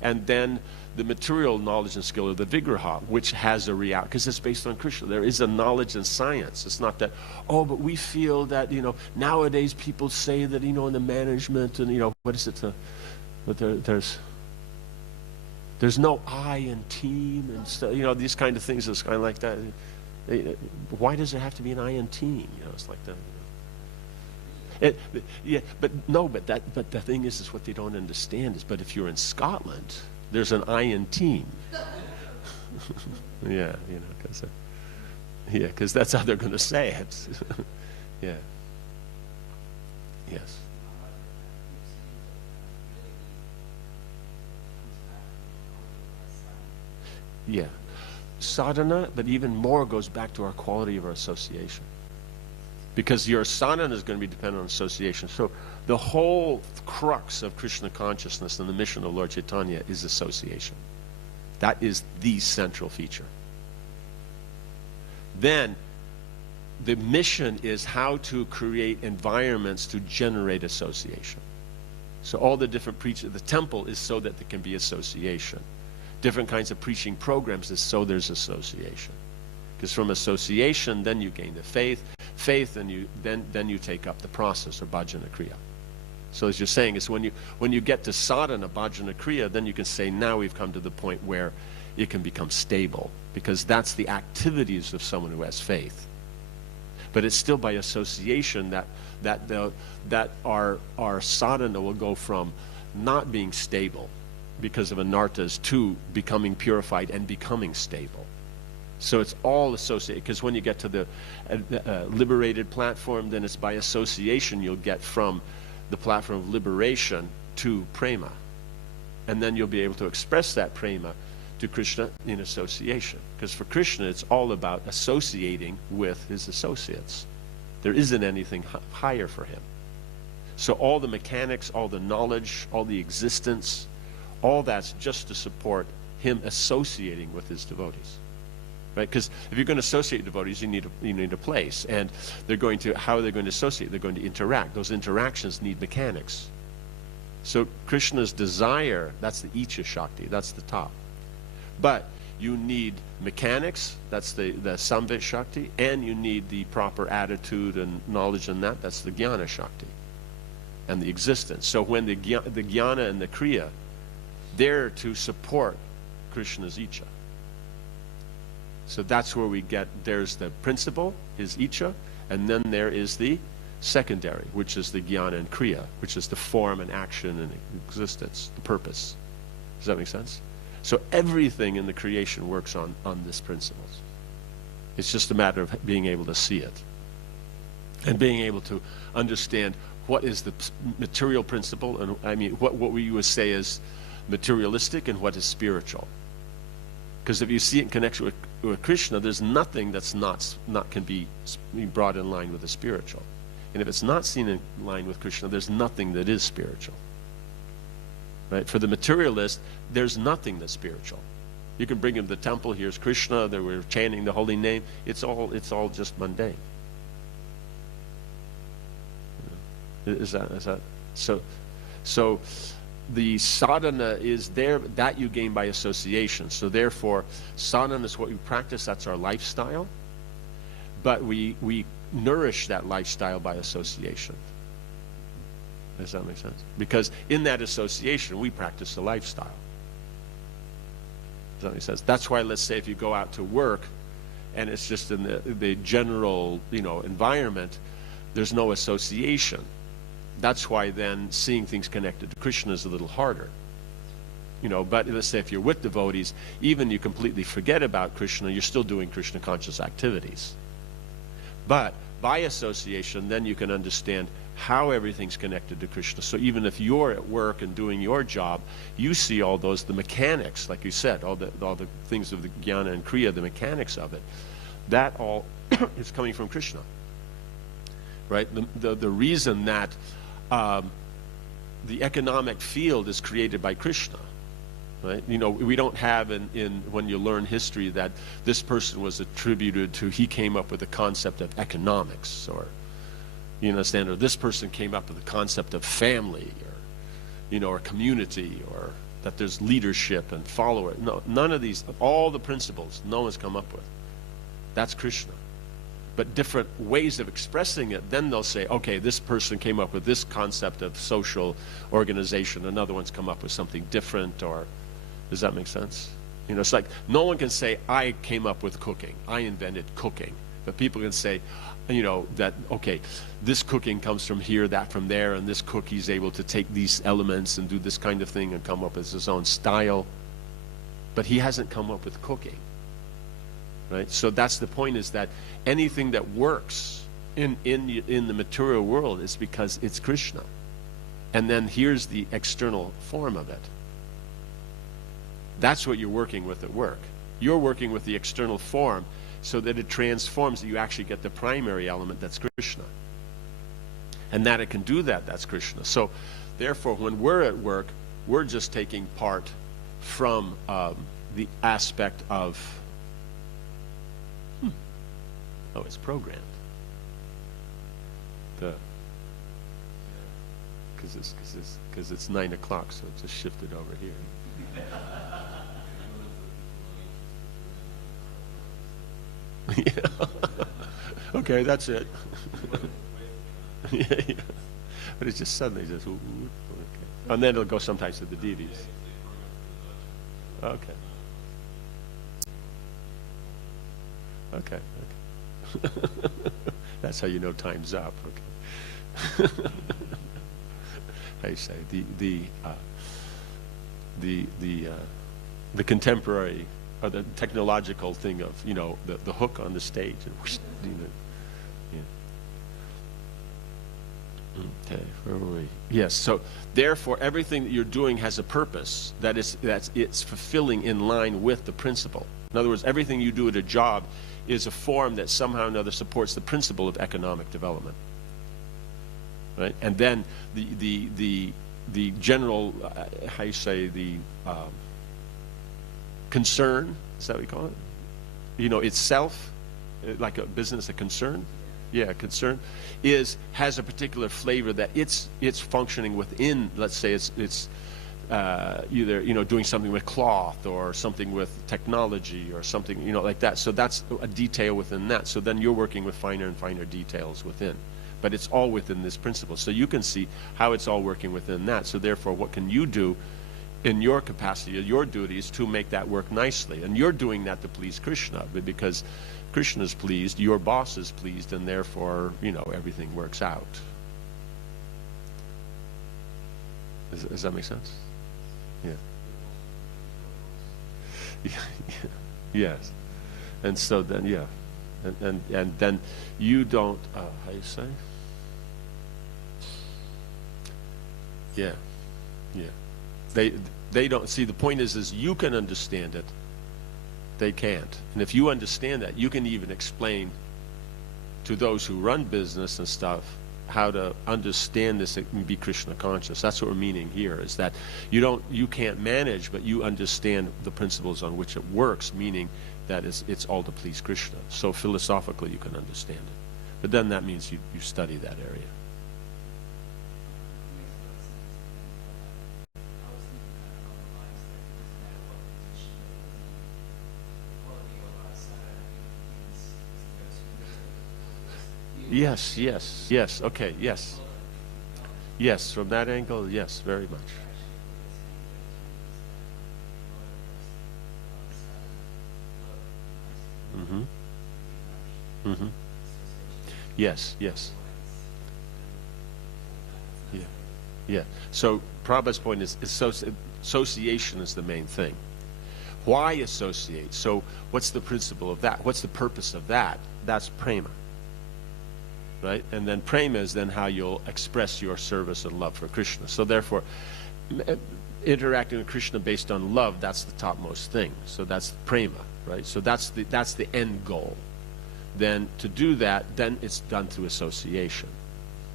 and then the material knowledge and skill of the Vigraha, which has a reality, because it's based on Krishna. There is a knowledge and science. It's not that, but we feel that, nowadays people say that, in the management and, what is it? But there's no I in team and stuff, these kind of things. It's kind of like that. Why does there have to be an I in team? It's like that. But the thing is what they don't understand is, but if you're in Scotland, there's an I in team. Yeah, because that's how they're going to say it. Yeah. Yes. Yeah. Sadhana, but even more goes back to our quality of our association. Because your sadhana is going to be dependent on association. So the whole crux of Krishna consciousness and the mission of Lord Chaitanya is association. That is the central feature. Then the mission is how to create environments to generate association. So all the different the temple is so that there can be association. Different kinds of preaching programs is so there's association. Because from association, then you gain the faith, and then you take up the process or bhajana kriya. So as you're saying, it's when you get to sadhana, bhajana kriya, then you can say, now we've come to the point where it can become stable, because that's the activities of someone who has faith. But it's still by association that our sadhana will go from not being stable because of anarthas to becoming purified and becoming stable. So it's all associated, because when you get to the liberated platform, then it's by association you'll get from the platform of liberation to prema. And then you'll be able to express that prema to Krishna in association. Because for Krishna, it's all about associating with his associates. There isn't anything higher for him. So all the mechanics, all the knowledge, all the existence, all that's just to support him associating with his devotees. Right? Because if you're going to associate devotees, you need a place, and how are they going to associate? They're going to interact. Those interactions need mechanics. So Krishna's desire, that's the Icha Shakti, that's the top. But you need mechanics, that's the Samvit Shakti, and you need the proper attitude and knowledge and that's the Jnana Shakti, and the existence. So when the Jnana and the Kriya, they're to support Krishna's Icha. So that's where we get, there's the principle, his Icha, and then there is the secondary, which is the Jnana and Kriya, which is the form and action and existence, the purpose. Does that make sense? So everything in the creation works on this principles. It's just a matter of being able to see it and being able to understand what is the material principle, and I mean what we would say is materialistic and what is spiritual. Because if you see it in connection with Krishna, there's nothing that's not can be brought in line with the spiritual. And if it's not seen in line with Krishna, there's nothing that is spiritual. Right? For the materialist, there's nothing that's spiritual. You can bring him to the temple, here's Krishna, they were chanting the holy name. It's all just mundane. Is that so the sadhana is there, that you gain by association. So therefore, sadhana is what we practice, that's our lifestyle. But we nourish that lifestyle by association. Does that make sense? Because in that association, we practice the lifestyle. Does that make sense? That's why, let's say, if you go out to work, and it's just in the general, environment, there's no association. That's why then seeing things connected to Krishna is a little harder. But let's say if you're with devotees, even you completely forget about Krishna, you're still doing Krishna conscious activities. But by association, then you can understand how everything's connected to Krishna. So even if you're at work and doing your job, you see all those, the mechanics, like you said, all the things of the Jnana and Kriya, the mechanics of it, that all is coming from Krishna. Right? The reason that the economic field is created by Krishna. Right? We don't have in when you learn history that this person was attributed to, he came up with the concept of economics, or you understand, or this person came up with the concept of family, or community, or that there's leadership and follower. No, none of these, all the principles no one's come up with. That's Krishna. But different ways of expressing it, then they'll say, okay, this person came up with this concept of social organization, another one's come up with something different, or does that make sense? It's like no one can say, I came up with cooking, I invented cooking. But people can say, that, okay, this cooking comes from here, that from there, and this cook, he's able to take these elements and do this kind of thing and come up with his own style. But he hasn't come up with cooking. Right? So that's the point, is that anything that works in the material world is because it's Krishna. And then here's the external form of it. That's what you're working with at work. You're working with the external form so that it transforms, that you actually get the primary element, that's Krishna. And that it can do that, that's Krishna. So therefore, when we're at work, we're just taking part from the aspect of oh, it's programmed. Because it's 9 o'clock, so it just shifted over here. Yeah. Okay, that's it. Yeah. But it's just suddenly just, okay. And then it'll go sometimes to the deities. Okay. Okay. That's how you know time's up. Okay. How you say the contemporary or the technological thing of the hook on the stage and whoosh, yeah. Okay, where were we? Yes. So therefore, everything that you're doing has a purpose it's fulfilling in line with the principle. In other words, everything you do at a job is a form that somehow or another supports the principle of economic development. Right? And then the general, how you say, the concern, is that what you call it? Itself, like a business, a concern? Yeah, concern has a particular flavor that it's functioning within, let's say it's either, doing something with cloth or something with technology or something, like that. So that's a detail within that. So then you're working with finer and finer details within. But it's all within this principle. So you can see how it's all working within that. So therefore, what can you do in your capacity, your duties, to make that work nicely? And you're doing that to please Krishna, because Krishna is pleased, your boss is pleased, and therefore, everything works out. Does that make sense? Yeah. Yes. And so then, yeah. And then you don't, how you say? Yeah. Yeah. They don't, see, the point is you can understand it, they can't. And if you understand that, you can even explain to those who run business and stuff how to understand this and be Krishna conscious. That's what we're meaning here, is that you can't manage, but you understand the principles on which it works, meaning that it's all to please Krishna. So philosophically you can understand it. But then that means you study that area. Yes, okay, yes. Yes, from that angle, yes, very much. Yes. Yeah. So Prabhupada's point is association is the main thing. Why associate? So what's the principle of that? What's the purpose of that? That's prema. Right? And then prema is then how you'll express your service and love for Krishna. So therefore, interacting with Krishna based on love, that's the topmost thing. So that's prema, right? So that's the end goal. Then to do that, then it's done through association,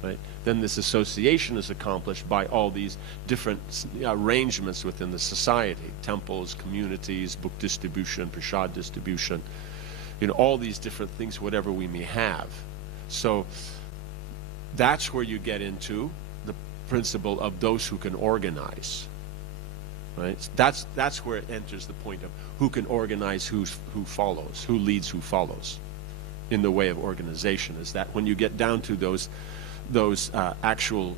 right? Then this association is accomplished by all these different arrangements within the society, temples, communities, book distribution, prasad distribution, all these different things, whatever we may have. So that's where you get into the principle of those who can organize, right? That's where it enters the point of who can organize who follows, who leads who follows in the way of organization. Is that when you get down to those actual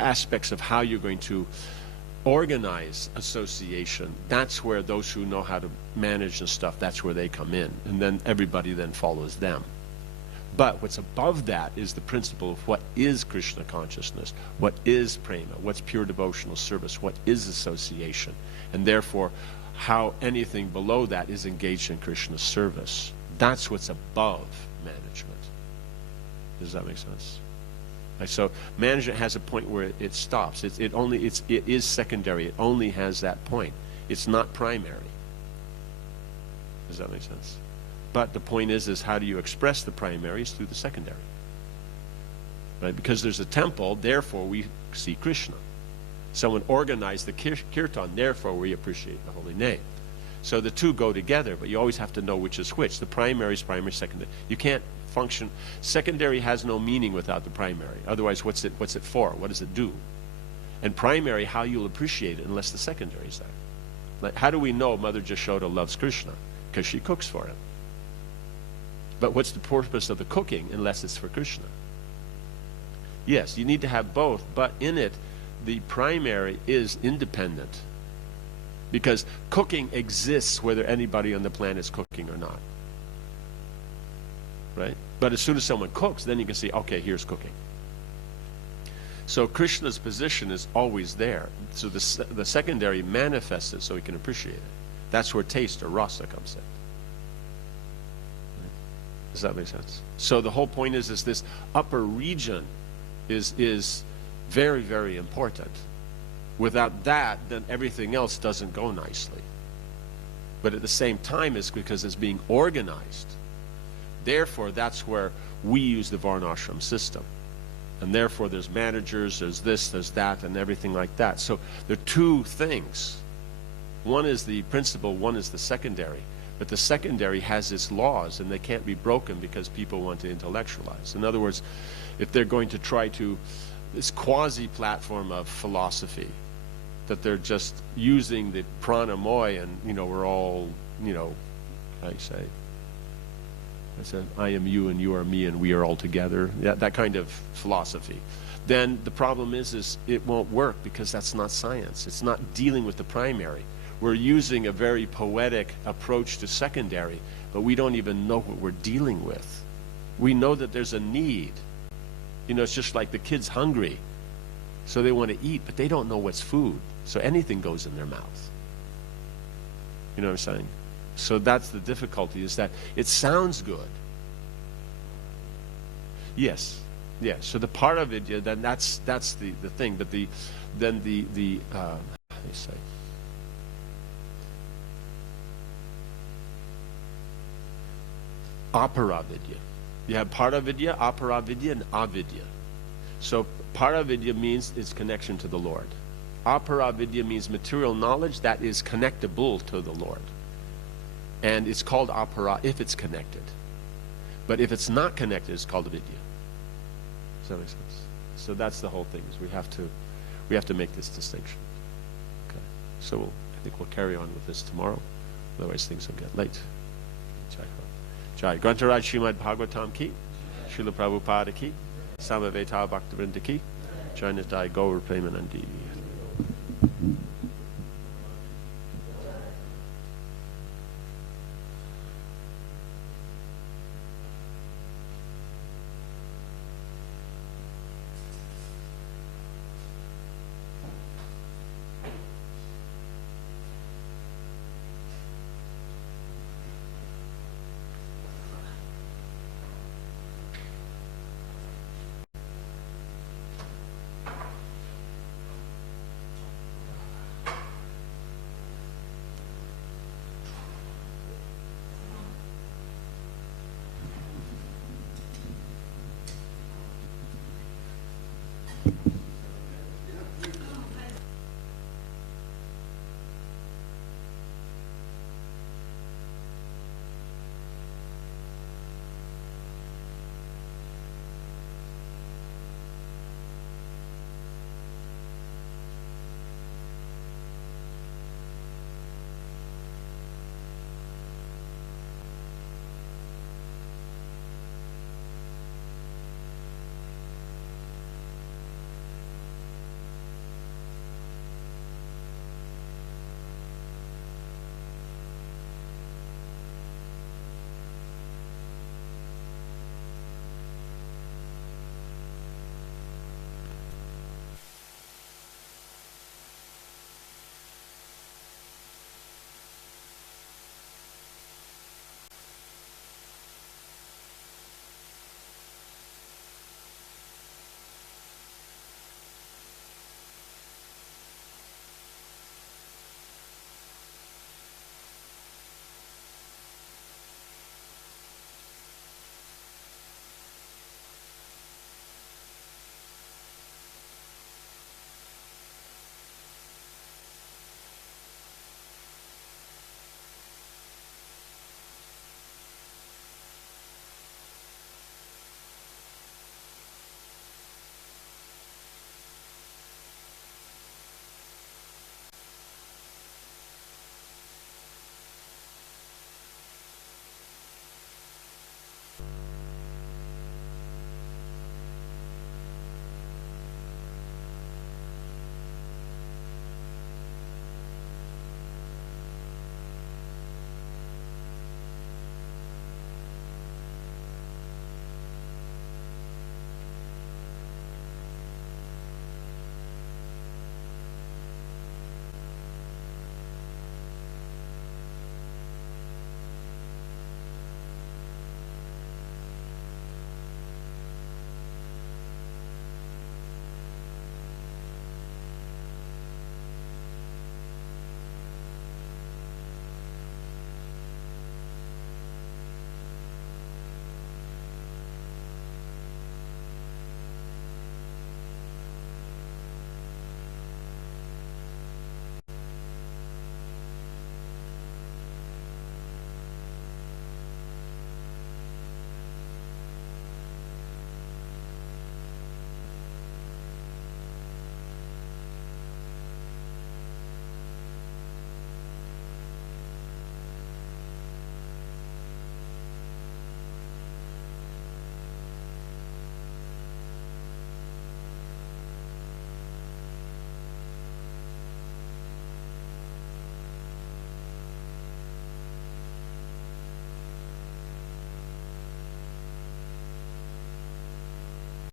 aspects of how you're going to organize association, that's where those who know how to manage and stuff, that's where they come in, and then everybody then follows them. But what's above that is the principle of what is Krishna consciousness, what is prema, what's pure devotional service, what is association, and therefore how anything below that is engaged in Krishna's service. That's what's above management. Does that make sense? Right, so management has a point where it stops. It is secondary. It only has that point. It's not primary. Does that make sense? But the point is how do you express the primaries through the secondary? Right? Because there's a temple, therefore we see Krishna. Someone organized the kirtan, therefore we appreciate the holy name. So the two go together, but you always have to know which is which. The primary is primary, secondary. You can't function. Secondary has no meaning without the primary. Otherwise, what's it for? What does it do? And primary, how you'll appreciate it unless the secondary is there. Like, how do we know Mother Jashoda loves Krishna? Because she cooks for him. But what's the purpose of the cooking unless it's for Krishna? Yes, you need to have both, but in it, the primary is independent. Because cooking exists whether anybody on the planet is cooking or not. Right? But as soon as someone cooks, then you can see, okay, here's cooking. So Krishna's position is always there. So the secondary manifests it so we can appreciate it. That's where taste or rasa comes in. Does that make sense? So the whole point is this upper region is very, very important. Without that, then everything else doesn't go nicely. But at the same time, it's because it's being organized. Therefore, that's where we use the Varnashram system. And therefore, there's managers, there's this, there's that, and everything like that. So there are two things. One is the principal, one is the secondary. But the secondary has its laws, and they can't be broken because people want to intellectualize. In other words, if they're going to try to, this quasi-platform of philosophy, that they're just using the prana-moy and, we're all, how do you say? I said, I am you and you are me and we are all together. That kind of philosophy. Then the problem is it won't work because that's not science. It's not dealing with the primary. We're using a very poetic approach to secondary, but we don't even know what we're dealing with. We know that there's a need. It's just like the kid's hungry, so they want to eat, but they don't know what's food, so anything goes in their mouth. You know what I'm saying? So that's the difficulty, is that it sounds good. Yes. So the part of it, then that's the thing. But then the how do you say? Aparavidya. You have Paravidya, Aparavidya, and Avidya. So Paravidya means its connection to the Lord. Aparavidya means material knowledge that is connectable to the Lord. And it's called apara if it's connected. But if it's not connected, it's called avidya. Does that make sense? So that's the whole thing, is we have to make this distinction. Okay. So I think we'll carry on with this tomorrow. Otherwise things will get late. Jai. Grantaraj Srimad Bhagavatam ki, Srila Prabhupada ki, Samaveta Bhaktivinoda ki, Jai Nitai Gaur Premanandi.